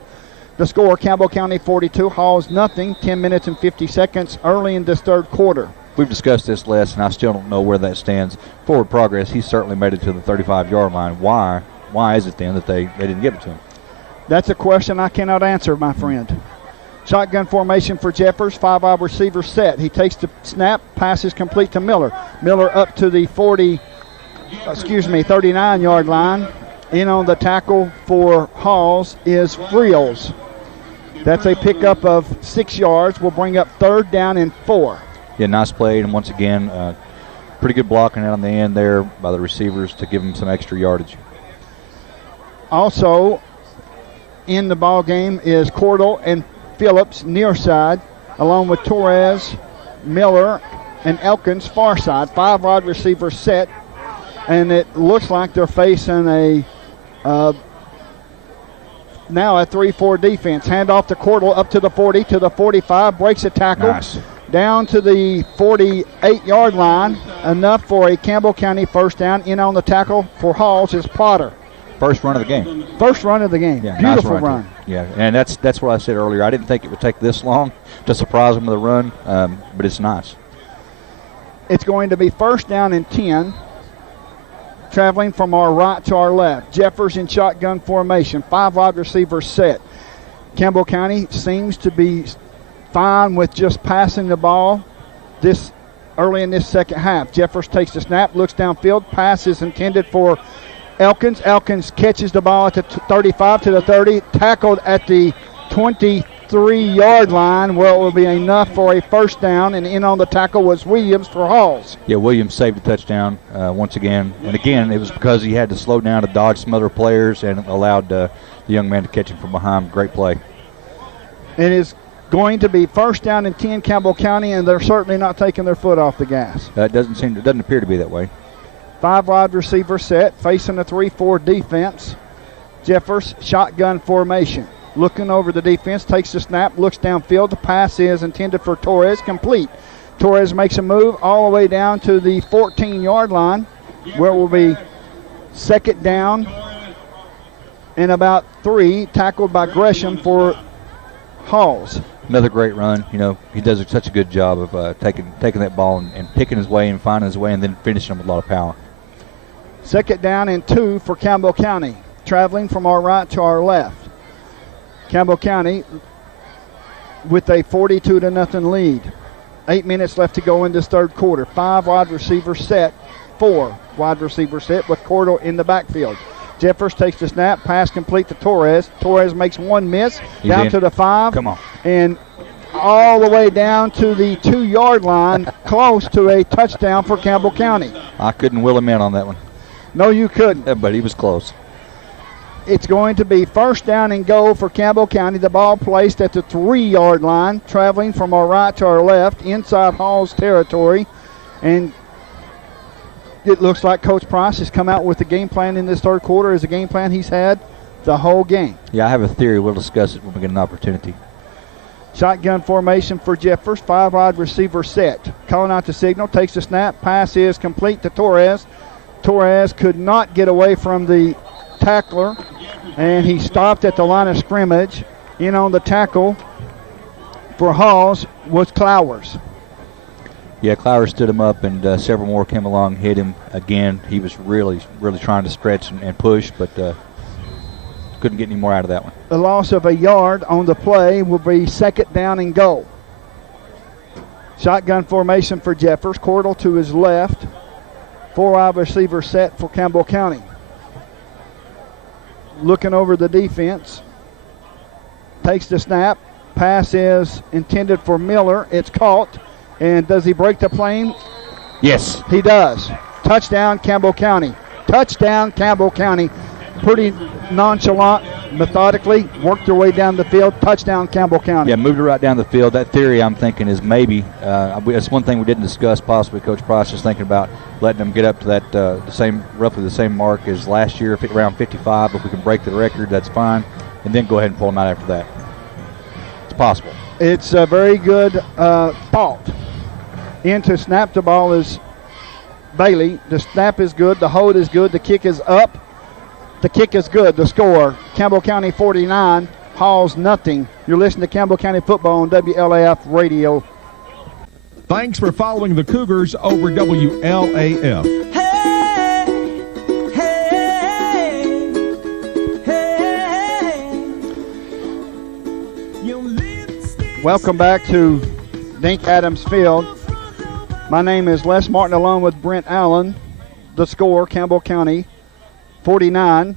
The score, Campbell County 42, Halls nothing, 10 minutes and 50 seconds early in this third quarter. We've discussed this less, and I still don't know where that stands. Forward progress, he certainly made it to the 35-yard line. Why is it then that they didn't give it to him? That's a question I cannot answer, my friend. Shotgun formation for Jeffers, 5 wide receiver set. He takes the snap, passes complete to Miller. Miller up to the 39-yard line. In on the tackle for Halls is Friels. That's a pickup of 6 yards. Will bring up third down and 4. Yeah, nice play, and once again, pretty good blocking out on the end there by the receivers to give them some extra yardage. Also in the ball game is Cordell and Phillips near side, along with Torres, Miller, and Elkins far side. 5 wide receivers set, and it looks like they're facing now a 3-4 defense. Hand off to Cordell up to the 40, to the 45, breaks a tackle. Nice. Down to the 48-yard line, enough for a Campbell County first down. In on the tackle for Halls is Potter. First run of the game. First run of the game. Yeah, beautiful nice run. Yeah, and that's what I said earlier. I didn't think it would take this long to surprise them with a run, but it's nice. It's going to be first down and 10, traveling from our right to our left. Jeffers in shotgun formation, 5 wide receivers set. Campbell County seems to be fine with just passing the ball this early in this second half. Jeffers takes the snap, looks downfield, pass is intended for Elkins. Elkins catches the ball at the 35 to the 30, tackled at the 23-yard line where it will be enough for a first down, and in on the tackle was Williams for Halls. Yeah, Williams saved a touchdown once again. And again, it was because he had to slow down to dodge some other players and allowed the young man to catch him from behind. Great play. It is going to be first down and 10 Campbell County, and they're certainly not taking their foot off the gas. It doesn't appear to be that way. 5 wide receiver set, facing a 3-4 defense. Jeffers, shotgun formation. Looking over the defense, takes the snap, looks downfield. The pass is intended for Torres, complete. Torres makes a move all the way down to the 14-yard line, where it will be second down and about 3, tackled by Gresham for Halls. Another great run. He does such a good job of taking that ball and picking his way and finding his way and then finishing him with a lot of power. Second down and 2 for Campbell County, traveling from our right to our left. Campbell County with a 42-0 lead. 8 minutes left to go in this third quarter. 5 wide receivers set, 4 wide receivers set with Cordell in the backfield. Jeffers takes the snap, pass complete to Torres. Torres makes one miss, down to the 5. Come on. And all the way down to the 2-yard line, close to a touchdown for Campbell County. I couldn't will him in on that one. No, you couldn't. But he was close. it's going to be first down and goal for Campbell County. The ball placed at the 3-yard line, traveling from our right to our left, inside Hall's territory. And it looks like Coach Price has come out with the game plan in this third quarter as a game plan he's had the whole game. Yeah, I have a theory. We'll discuss it when we get an opportunity. Shotgun formation for Jeffers, 5-wide receiver set. Calling out the signal, takes the snap, pass is complete to Torres. Torres could not get away from the tackler, and he stopped at the line of scrimmage. In on the tackle for Halls was Clowers. Yeah, Clowers stood him up, and several more came along, hit him again. He was really trying to stretch and push, but couldn't get any more out of that one. A loss of a yard on the play will be second down and goal. Shotgun formation for Jeffers. Cordell to his left. 4-wide receiver set for Campbell County. Looking over the defense. Takes the snap. Pass is intended for Miller. It's caught. And does he break the plane? Yes. He does. Touchdown, Campbell County. Touchdown, Campbell County. Pretty nonchalant, methodically, worked their way down the field. Touchdown, Campbell County. Yeah, moved it right down the field. That theory, I'm thinking, is maybe, that's one thing we didn't discuss, possibly Coach Price is thinking about letting them get up to that roughly the same mark as last year, around 55. If we can break the record, that's fine. And then go ahead and pull them out after that. It's possible. It's a very good thought. In to snap the ball is Bailey. The snap is good. The hold is good. The kick is up. The kick is good. The score, Campbell County 49, Halls nothing. You're listening to Campbell County Football on WLAF Radio. Thanks for following the Cougars over WLAF. Welcome back to Dink Adams Field. My name is Les Martin along with Brent Allen. The score, Campbell County 49,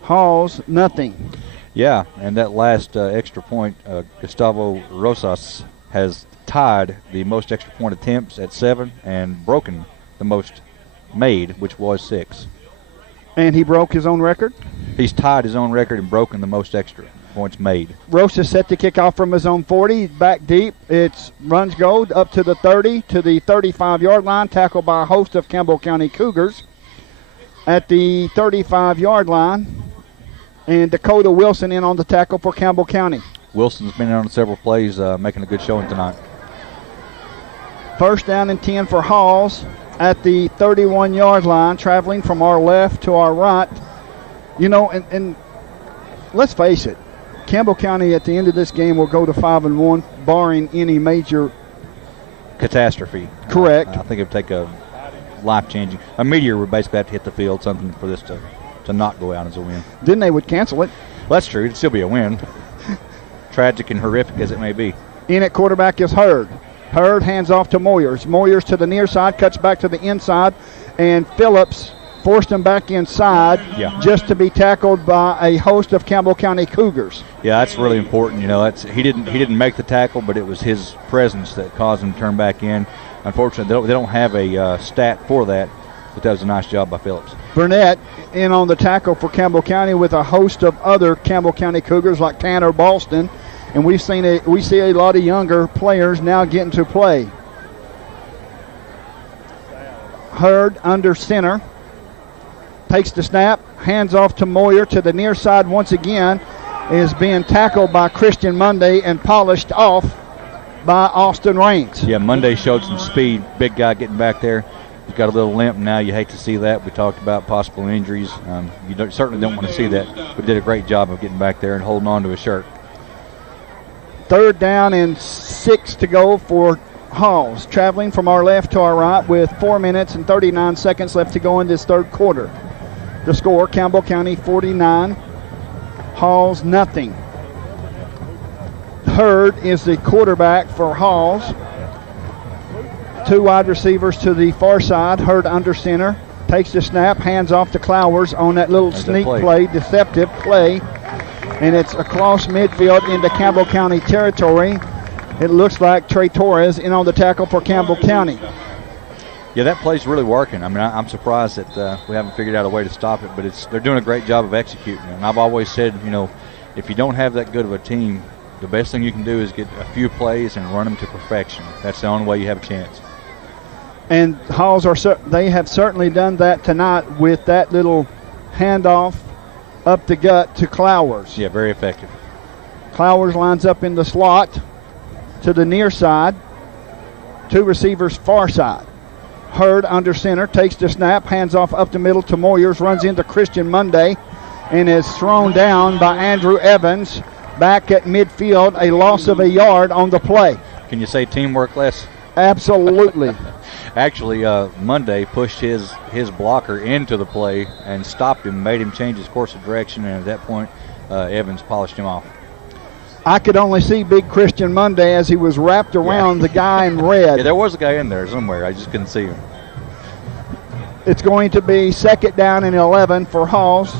Halls nothing. Yeah, and that last extra point, Gustavo Rosas has tied the most extra point attempts at 7 and broken the most made, which was 6. And he broke his own record? He's tied his own record and broken the most extra points made. Rosas set the kick off from his own 40, back deep. It's runs gold up to the 30, to the 35-yard line, tackled by a host of Campbell County Cougars. At the 35-yard line, and Dakota Wilson in on the tackle for Campbell County. Wilson's been in on several plays, making a good showing tonight. First down and 10 for Halls at the 31-yard line, traveling from our left to our right. You know, and let's face it, Campbell County at the end of this game will go to 5-1, barring any major catastrophe. Correct. I think it would take a life-changing. A meteor would basically have to hit the field, something for this to not go out as a win. Then they would cancel it. Well, that's true. It'd still be a win. Tragic and horrific as it may be. In at quarterback is Hurd. Hurd hands off to Moyers. Moyers to the near side, cuts back to the inside, and Phillips forced him back inside just to be tackled by a host of Campbell County Cougars. Yeah, that's really important. You know, he didn't make the tackle, but it was his presence that caused him to turn back in. Unfortunately, they don't have a stat for that, but that was a nice job by Phillips. Burnett in on the tackle for Campbell County with a host of other Campbell County Cougars like Tanner Boston, and we see a lot of younger players now getting to play. Hurd under center, takes the snap, hands off to Moyer to the near side once again, is being tackled by Christian Monday and polished off by Austin Raines. Yeah, Monday showed some speed. Big guy getting back there. He's got a little limp now. You hate to see that. We talked about possible injuries. Certainly don't want to see that. But did a great job of getting back there and holding on to his shirt. Third down and 6 to go for Halls, traveling from our left to our right with 4 minutes and 39 seconds left to go in this third quarter. The score, Campbell County 49, Halls nothing. Hurd is the quarterback for Halls. 2 wide receivers to the far side. Hurd under center. Takes the snap, hands off to Clowers on that little sneak play, deceptive play. And it's across midfield into Campbell County territory. It looks like Trey Torres in on the tackle for Campbell County. Yeah, that play's really working. I mean, I'm surprised that we haven't figured out a way to stop it, but they're doing a great job of executing it. And I've always said, if you don't have that good of a team, the best thing you can do is get a few plays and run them to perfection. That's the only way you have a chance. And Halls they have certainly done that tonight with that little handoff up the gut to Clowers. Yeah, very effective. Clowers lines up in the slot to the near side. 2 receivers far side. Hurd under center, takes the snap, hands off up the middle to Moyers, runs into Christian Monday, and is thrown down by Andrew Evans back at midfield, a loss of a yard on the play. Can you say teamwork less? Absolutely. Actually, Monday pushed his blocker into the play and stopped him, made him change his course of direction, and at that point, Evans polished him off. I could only see big Christian Monday as he was wrapped around the guy in red. Yeah, there was a guy in there somewhere. I just couldn't see him. It's going to be 2nd down and 11 for Halls.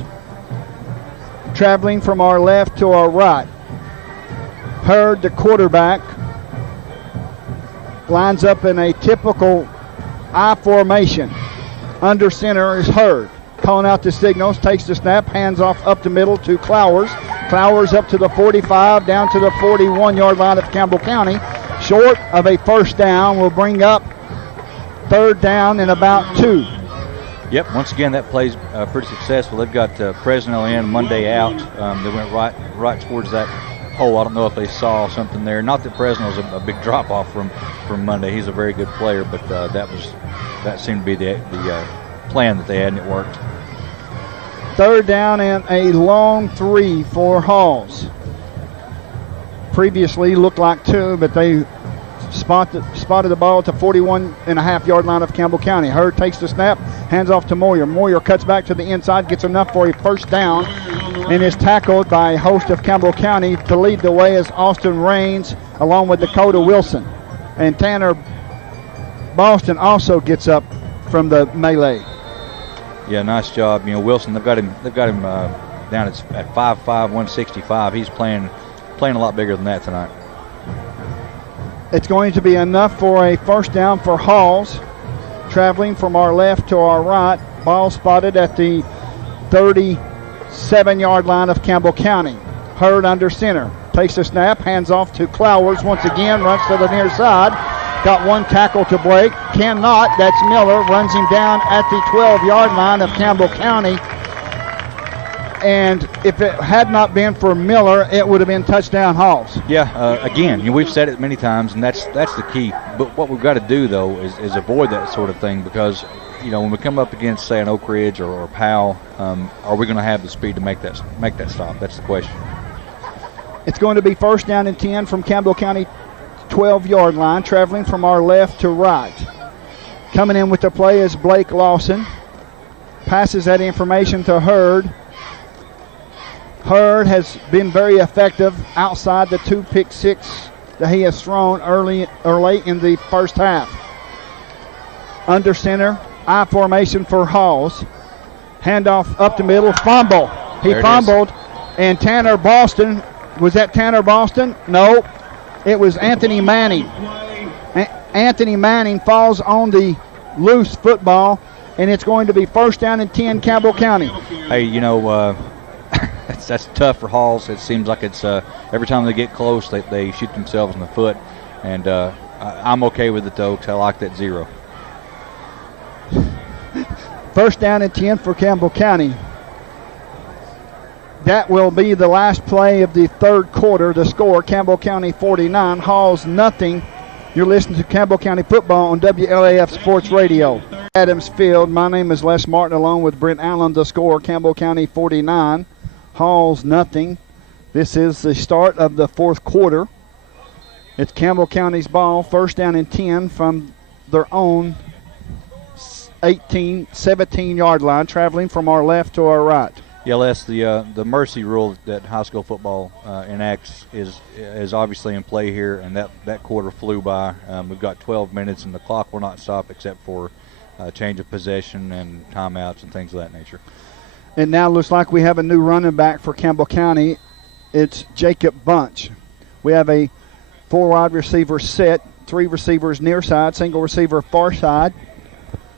Traveling from our left to our right. Hurd, the quarterback, lines up in a typical I formation. Under center is Hurd. Calling out the signals, takes the snap, hands off up the middle to Clowers. Clowers up to the 45, down to the 41-yard line of Campbell County. Short of a first down, will bring up 3rd down and about 2. Yep, once again, that play's pretty successful. They've got Fresno in, Monday out. They went right towards that hole. I don't know if they saw something there. Not that Fresno's a big drop-off from Monday. He's a very good player, but that seemed to be the plan that they had, and it worked. 3rd down and a long 3 for Halls. Previously looked like 2, but they spotted the ball at the 41.5-yard line of Campbell County. Hurd takes the snap, hands off to Moyer. Moyer cuts back to the inside, gets enough for a first down, and is tackled by a host of Campbell County. To lead the way is Austin Raines along with Dakota Wilson. And Tanner Boston also gets up from the melee. Yeah, nice job. Wilson, they've got him down at 5'5", 165. He's playing a lot bigger than that tonight. It's going to be enough for a first down for Halls. Traveling from our left to our right. Ball spotted at the 37-yard line of Campbell County. Hurd under center. Takes the snap, hands off to Clowers once again, runs to the near side. Got 1 tackle to break. Cannot. That's Miller. Runs him down at the 12-yard line of Campbell County. And if it had not been for Miller, it would have been touchdown Halls. Yeah, again, we've said it many times, and that's the key. But what we've got to do, though, is avoid that sort of thing because, when we come up against, say, an Oak Ridge or Powell, are we going to have the speed to make that stop? That's the question. It's going to be 1st down and 10 from Campbell County 12-yard line, traveling from our left to right. Coming in with the play is Blake Lawson. Passes that information to Hurd. Hurd has been very effective outside the 2 pick 6 that he has thrown early or late in the first half. Under center, I formation for Halls. Handoff up the middle, fumble. He fumbled, and Tanner Boston, was that Tanner Boston? No, it was Anthony Manning. Anthony Manning falls on the loose football, and it's going to be 1st down and 10 Campbell County. Hey, that's tough for Halls. It seems like it's every time they get close, they shoot themselves in the foot. And I'm okay with it, though, because I like that 0. 1st down and 10 for Campbell County. That will be the last play of the 3rd quarter. The score, Campbell County 49, Halls nothing. You're listening to Campbell County football on WLAF Sports Radio. Adams Field. My name is Les Martin along with Brent Allen. The score, Campbell County 49, Halls nothing. This is the start of the 4th quarter. It's Campbell County's ball, 1st down and 10 from their own 17-yard line, traveling from our left to our right. Yeah, Les, the mercy rule that high school football enacts is obviously in play here, and that quarter flew by. We've got 12 minutes, and the clock will not stop except for change of possession and timeouts and things of that nature. It now looks like we have a new running back for Campbell County. It's Jacob Bunch. We have a 4 wide receiver set, 3 receivers near side, single receiver far side.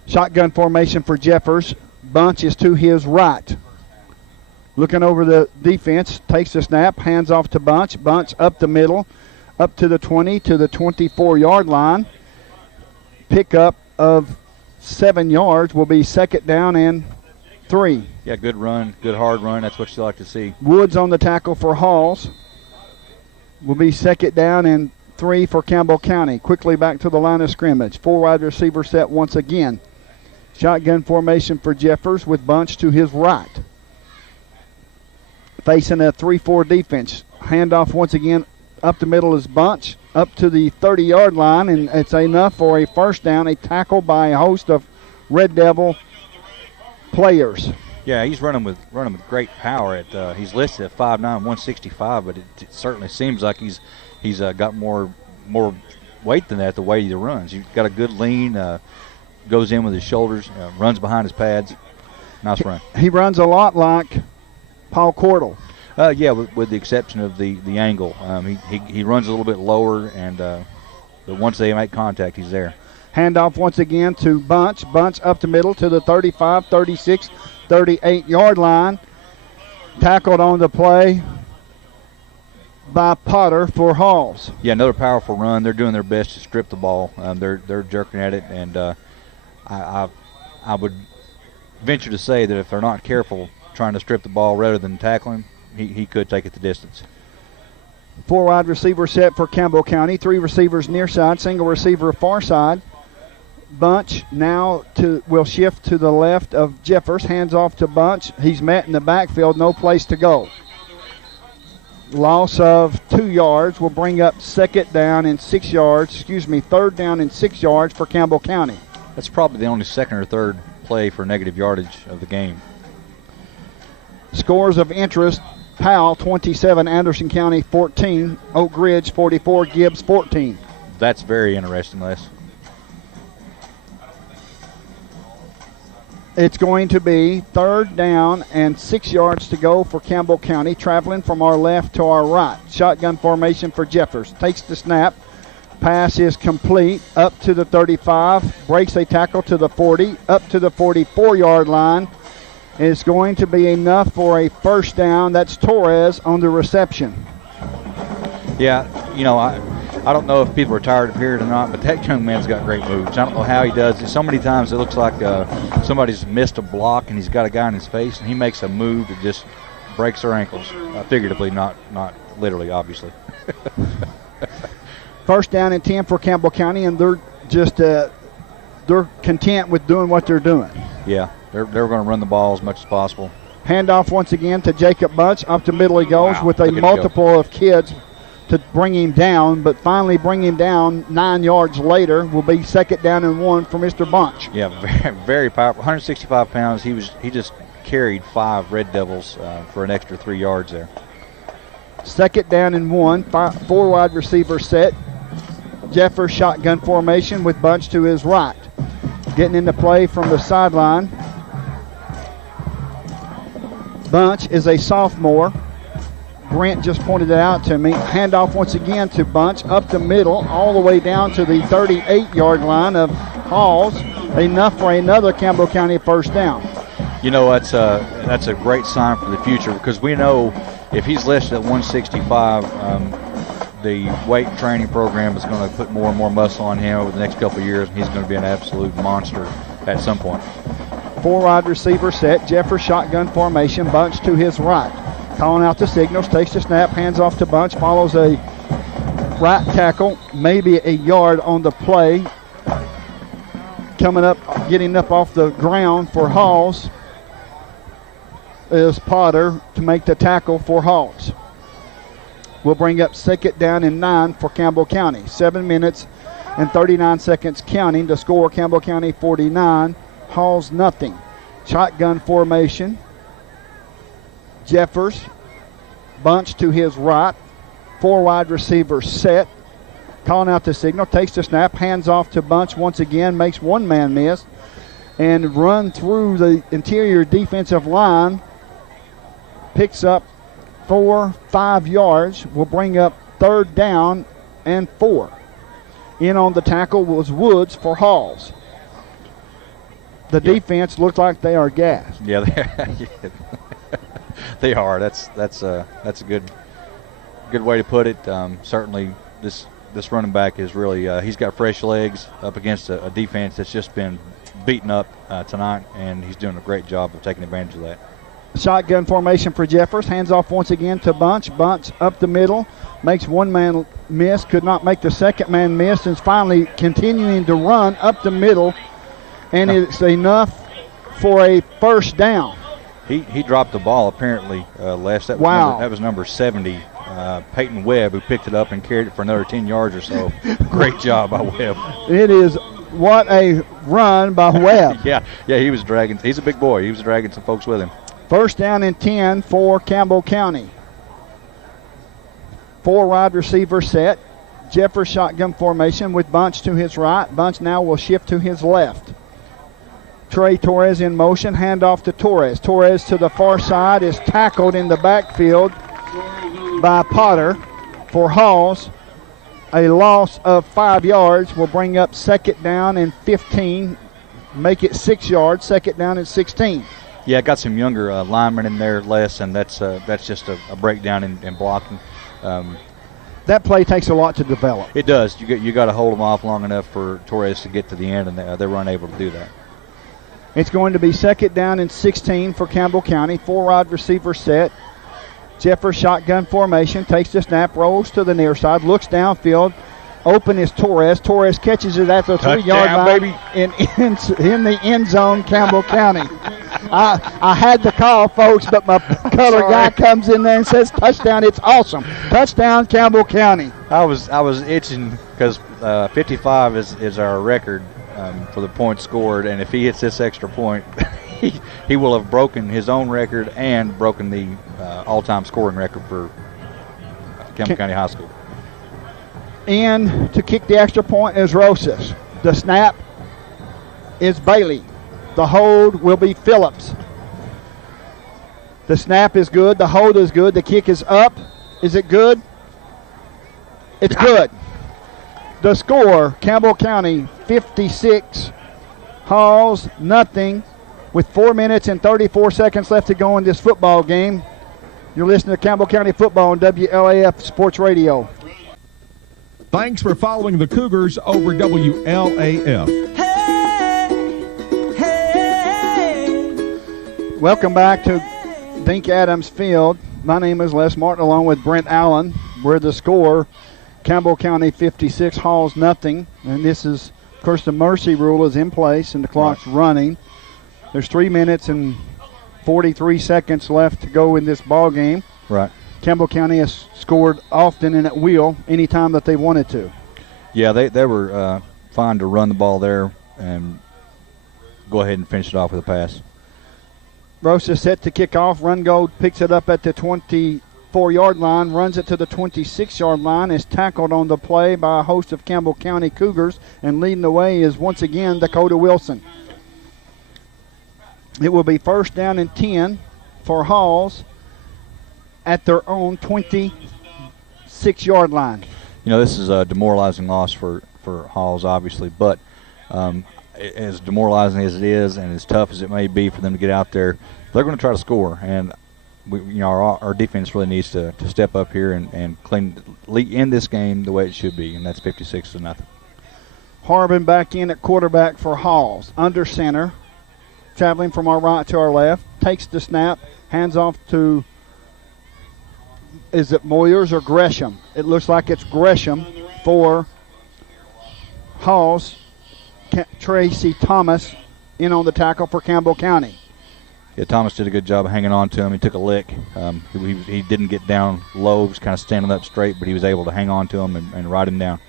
Shotgun formation for Jeffers. Bunch is to his right. Looking over the defense, takes the snap, hands off to Bunch. Bunch up the middle, up to the 20, to the 24-yard line. Pickup of 7 yards will be second down and 3. Yeah, good run, good hard run. That's what you like to see. Woods on the tackle for Halls. Will be second down and 3 for Campbell County. Quickly back to the line of scrimmage. 4 wide receiver set once again. Shotgun formation for Jeffers with Bunch to his right. Facing a 3-4 defense. Handoff once again up the middle is Bunch. Up to the 30-yard line, and it's enough for a first down. A tackle by a host of Red Devil players. Yeah, he's running with great power. He's listed at 5'9", 165, but it certainly seems like he's got more weight than that. The way he runs, he's got a good lean. Goes in with his shoulders, runs behind his pads. Nice run. He runs a lot like Paul Cordell. Yeah, with the exception of the angle. He runs a little bit lower, but once they make contact, he's there. Handoff once again to Bunch. Bunch up the middle to the 35, 36, 38-yard line. Tackled on the play by Potter for Halls. Yeah, another powerful run. They're doing their best to strip the ball. They're jerking at it, and I would venture to say that if they're not careful trying to strip the ball rather than tackling, he could take it the distance. 4 wide receiver set for Campbell County. 3 receivers near side, single receiver far side. Bunch now will shift to the left of Jeffers. Hands off to Bunch. He's met in the backfield, no place to go. Loss of 2 yards will bring up third down and 6 yards for Campbell County. That's probably the only second or third play for negative yardage of the game. Scores of interest: Powell 27, Anderson County 14, Oak Ridge 44, Gibbs 14. That's very interesting, Les. It's going to be third down and 6 yards to go for Campbell County, traveling from our left to our right. Shotgun formation for Jeffers. Takes the snap. Pass is complete. Up to the 35. Breaks a tackle to the 40. Up to the 44-yard line. It's going to be enough for a first down. That's Torres on the reception. Yeah, I don't know if people are tired of hearing it or not, but that young man's got great moves. I don't know how he does it. So many times it looks like somebody's missed a block and he's got a guy in his face, and he makes a move that just breaks their ankles. Figuratively, not literally, obviously. First down and 10 for Campbell County, and they're just they're content with doing what they're doing. Yeah, they're going to run the ball as much as possible. Handoff once again to Jacob Bunch. Up the middle he goes with a multiple of kids to bring him down, but finally bring him down 9 yards later will be second down and 1 for Mr. Bunch. Yeah, very, very powerful. 165 pounds. He just carried 5 Red Devils for an extra 3 yards there. Second down and 1, 4 wide receiver set. Jeffers shotgun formation with Bunch to his right. Getting into play from the sideline. Bunch is a sophomore. Brent just pointed it out to me. Handoff once again to Bunch up the middle, all the way down to the 38-yard line of Halls. Enough for another Campbell County first down. That's a great sign for the future, because we know if he's listed at 165, the weight training program is going to put more and more muscle on him over the next couple of years, and he's going to be an absolute monster at some point. 4 wide receiver set. Jeffers shotgun formation. Bunch to his right. Calling out the signals. Takes the snap. Hands off to Bunch. Follows a right tackle. Maybe a yard on the play. Coming up, getting up off the ground for Halls is Potter to make the tackle for Halls. We'll bring up second down and 9 for Campbell County. 7 minutes and 39 seconds counting to score. Campbell County 49, Halls nothing. Shotgun formation. Jeffers, Bunch to his right. 4 wide receivers set. Calling out the signal. Takes the snap. Hands off to Bunch once again. Makes one man miss. And run through the interior defensive line. Picks up 4-5 yards, will bring up third down and 4. In on the tackle was Woods for Halls. the defense looks like they are gassed. Yeah, they are. That's a good way to put it. Certainly, this running back is really he's got fresh legs up against a defense that's just been beaten up tonight, and he's doing a great job of taking advantage of that. Shotgun formation for Jeffers. Hands off once again to Bunch. Bunch up the middle. Makes one man miss. Could not make the second man miss. And finally continuing to run up the middle. And it's enough for a first down. He dropped the ball apparently, Les. That was number 70, Peyton Webb, who picked it up and carried it for another 10 yards or so. Great job by Webb. It is what a run by Webb. Yeah, he was dragging. He's a big boy. He was dragging some folks with him. First down and 10 for Campbell County. 4 wide receiver set. Jeffers shotgun formation with Bunch to his right. Bunch now will shift to his left. Trey Torres in motion. Handoff to Torres. Torres to the far side is tackled in the backfield by Potter for Halls. A loss of 5 yards will bring up second down and 15. Make it 6 yards. Second down and 16. Yeah, got some younger linemen in there, Les, and that's just a breakdown in blocking. That play takes a lot to develop. It does. You got to hold them off long enough for Torres to get to the end, and they were unable to do that. It's going to be second down and 16 for Campbell County. 4 wide receiver set. Jeffers shotgun formation. Takes the snap, rolls to the near side, looks downfield. Open is Torres. Torres catches it at the 3-yard line baby. in the end zone, Campbell County. I had the call, folks, but my color guy comes in there and says touchdown. It's awesome. Touchdown, Campbell County. I was itching because 55 is our record for the points scored, and if he hits this extra point, he will have broken his own record and broken the all-time scoring record for Campbell County High School. In to kick the extra point is Rosas. The snap is Bailey. The hold will be Phillips. The snap is good. The hold is good. The kick is up. Is it good? It's good. The score, Campbell County 56, Halls nothing, with 4 minutes and 34 seconds left to go in this football game. You're listening to Campbell County Football on WLAF Sports Radio. Thanks for following the Cougars over WLAF. Welcome back to Dink Adams Field. My name is Les Martin along with Brent Allen. We're the score, Campbell County 56, Halls nothing. And this is, of course, the mercy rule is in place and the clock's running. There's 3 minutes and 43 seconds left to go in this ball game. Right. Campbell County has scored often and at will anytime that they wanted to. Yeah, they were fine to run the ball there and go ahead and finish it off with a pass. Rosa set to kick off. Run Gold picks it up at the 24-yard line, runs it to the 26-yard line, is tackled on the play by a host of Campbell County Cougars, and leading the way is once again Dakota Wilson. It will be first down and 10 for Halls at their own 26-yard line. You know, this is a demoralizing loss for Halls, obviously, but as demoralizing as it is and as tough as it may be for them to get out there, they're going to try to score. And our defense really needs to step up here and end this game the way it should be, and that's 56-0. Harbin back in at quarterback for Halls. Under center, traveling from our right to our left, takes the snap, hands off to, is it Moyers or Gresham? It looks like it's Gresham for Halls. Tracy Thomas in on the tackle for Campbell County. Yeah, Thomas did a good job of hanging on to him. He took a lick. He didn't get down low. He was kind of standing up straight, but he was able to hang on to him and ride him down.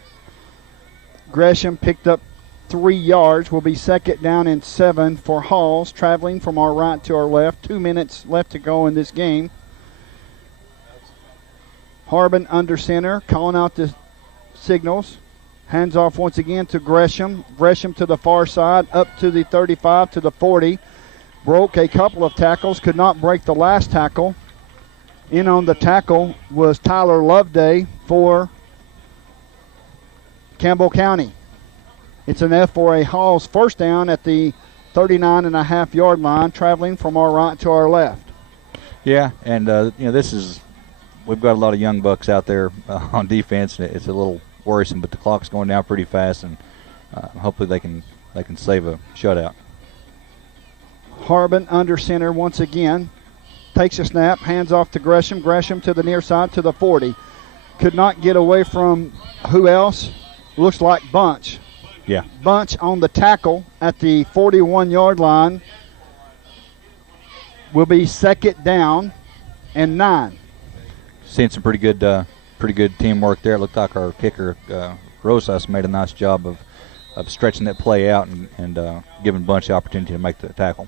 Gresham picked up 3 yards. Will be second down and 7 for Halls, traveling from our right to our left. 2 minutes left to go in this game. Harbin under center, calling out the signals. Hands off once again to Gresham. Gresham to the far side, up to the 35, to the 40. Broke a couple of tackles, could not break the last tackle. In on the tackle was Tyler Loveday for Campbell County. It's enough for a Halls first down at the 39.5-yard line, traveling from our right to our left. Yeah, and we've got a lot of young bucks out there on defense, and it's a little worrisome. But the clock's going down pretty fast, and hopefully they can save a shutout. Harbin under center once again. Takes a snap, hands off to Gresham. Gresham to the near side to the 40. Could not get away from who else? Looks like Bunch. Yeah. Bunch on the tackle at the 41-yard line. Will be second down and 9. Seeing some pretty good teamwork there. It looked like our kicker Rosas made a nice job of stretching that play out and giving Bunch the opportunity to make the tackle.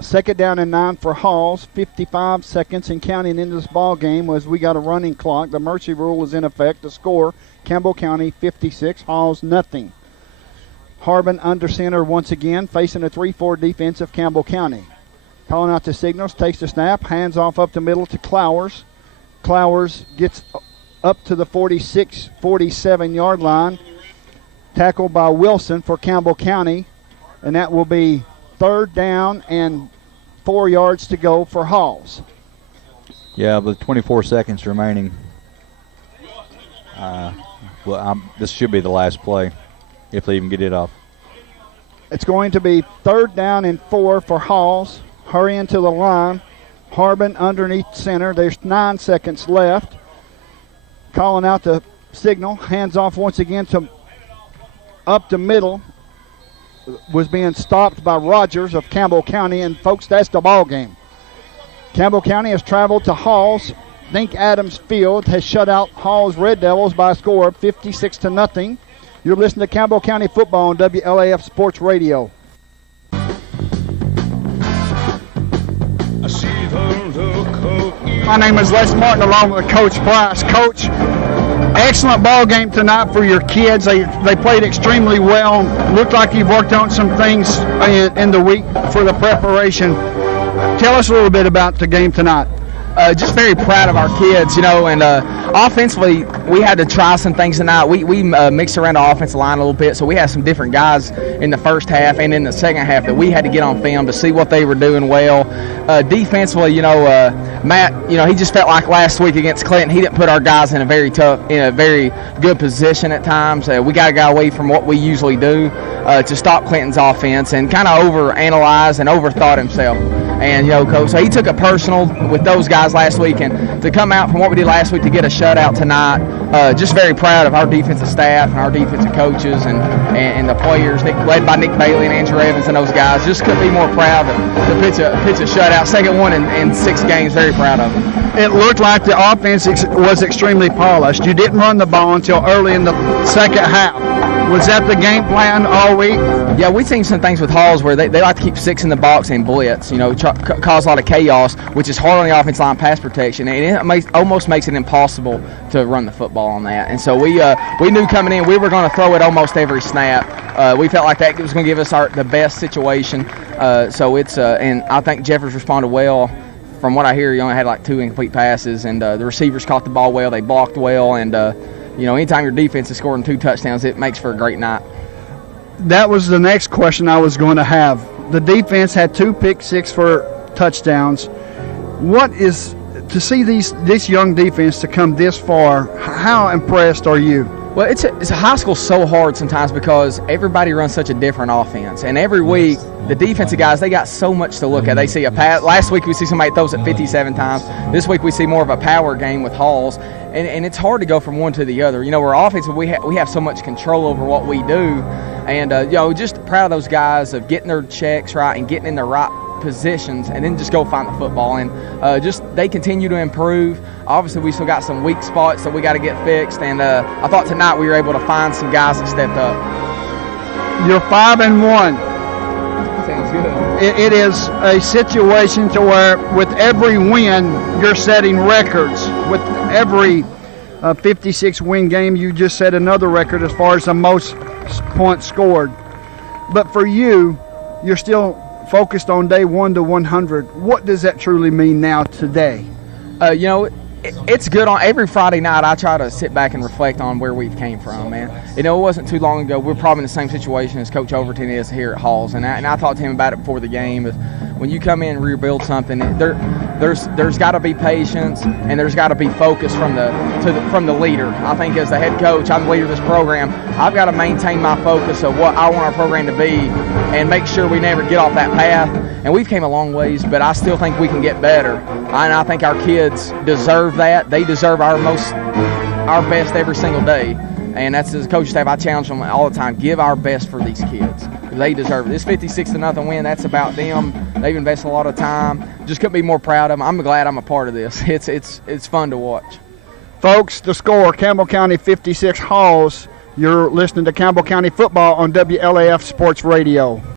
Second down and 9 for Halls. 55 seconds and counting into this ball game as we got a running clock. The mercy rule is in effect. The score, Campbell County 56, Halls nothing. Harbin under center once again, facing a 3-4 defense of Campbell County. Calling out the signals, takes the snap, hands off up the middle to Clowers. Clowers gets up to the 46, 47-yard line. Tackled by Wilson for Campbell County, and that will be third down and 4 yards to go for Halls. Yeah, with 24 seconds remaining, this should be the last play if they even get it off. It's going to be third down and 4 for Halls. Hurrying to the line. Harbin underneath center. There's 9 seconds left. Calling out the signal. Hands off once again to up the middle. Was being stopped by Rogers of Campbell County, and folks, that's the ball game. Campbell County has traveled to Halls. Dink Adams Field has shut out Halls Red Devils by a score of 56-0. You're listening to Campbell County football on WLAF Sports Radio. My name is Les Martin, along with Coach Price. Coach, excellent ball game tonight for your kids. They played extremely well. Looked like you've worked on some things in the week for the preparation. Tell us a little bit about the game tonight. Just very proud of our kids, and offensively, we had to try some things tonight. We mixed around the offensive line a little bit, so we had some different guys in the first half and in the second half that we had to get on film to see what they were doing well. Defensively, Matt, he just felt like last week against Clinton, he didn't put our guys in a very good position at times. We got to go away from what we usually do to stop Clinton's offense, and kind of overanalyzed and overthought himself. And, Coach, so he took it personal with those guys last week, and to come out from what we did last week to get a shutout tonight, just very proud of our defensive staff and our defensive coaches and the players, led by Nick Bailey and Andrew Evans and those guys. Just couldn't be more proud to pitch a shutout. Second one in 6 games, very proud of them. It looked like the offense was extremely polished. You didn't run the ball until early in the second half. Was that the game plan all week? Yeah, we've seen some things with Halls where they like to keep 6 in the box and blitz, cause a lot of chaos, which is hard on the offensive line pass protection, and it almost makes it impossible to run the football on that. And so we knew coming in we were going to throw it almost every snap. We felt like that was going to give us the best situation. So it's and I think Jeffers responded well. From what I hear, he only had like 2 incomplete passes, and the receivers caught the ball well. They blocked well, and anytime your defense is scoring 2 touchdowns, it makes for a great night. That was the next question I was going to have. The defense had 2 pick-6 for touchdowns. What is to see this young defense to come this far? How impressed are you? Well, it's a high school so hard sometimes because everybody runs such a different offense, and every week the defensive guys, they got so much to look at. They see a pass. Last week we see somebody throws it 57 times. This week we see more of a power game with Halls, and it's hard to go from one to the other. We're offensive. We have so much control over what we do, and just proud of those guys of getting their checks right and getting in the right positions, and then just go find the football. And they continue to improve. Obviously, we still got some weak spots that we got to get fixed, and I thought tonight we were able to find some guys that stepped up. You're 5-1. Sounds good. It is a situation to where with every win you're setting records. With every 56-win game, you just set another record as far as the most points scored. But for you, you're still focused on day 1 to 100. What does that truly mean now today? it's good on every Friday night. I try to sit back and reflect on where we've came from, man. It wasn't too long ago. We're probably in the same situation as Coach Overton is here at Halls, and I talked to him about it before the game. When you come in and rebuild something, there's got to be patience and there's got to be focus from the leader. I think as the head coach, I'm the leader of this program. I've got to maintain my focus of what I want our program to be and make sure we never get off that path. And we've came a long ways, but I still think we can get better. And I think our kids deserve that. They deserve our best every single day. And that's, as a coaching staff, I challenge them all the time. Give our best for these kids. They deserve it. This 56-0 win, that's about them. They've invested a lot of time. Just couldn't be more proud of them. I'm glad I'm a part of this. It's fun to watch. Folks, the score, Campbell County 56, Halls. You're listening to Campbell County football on WLAF Sports Radio.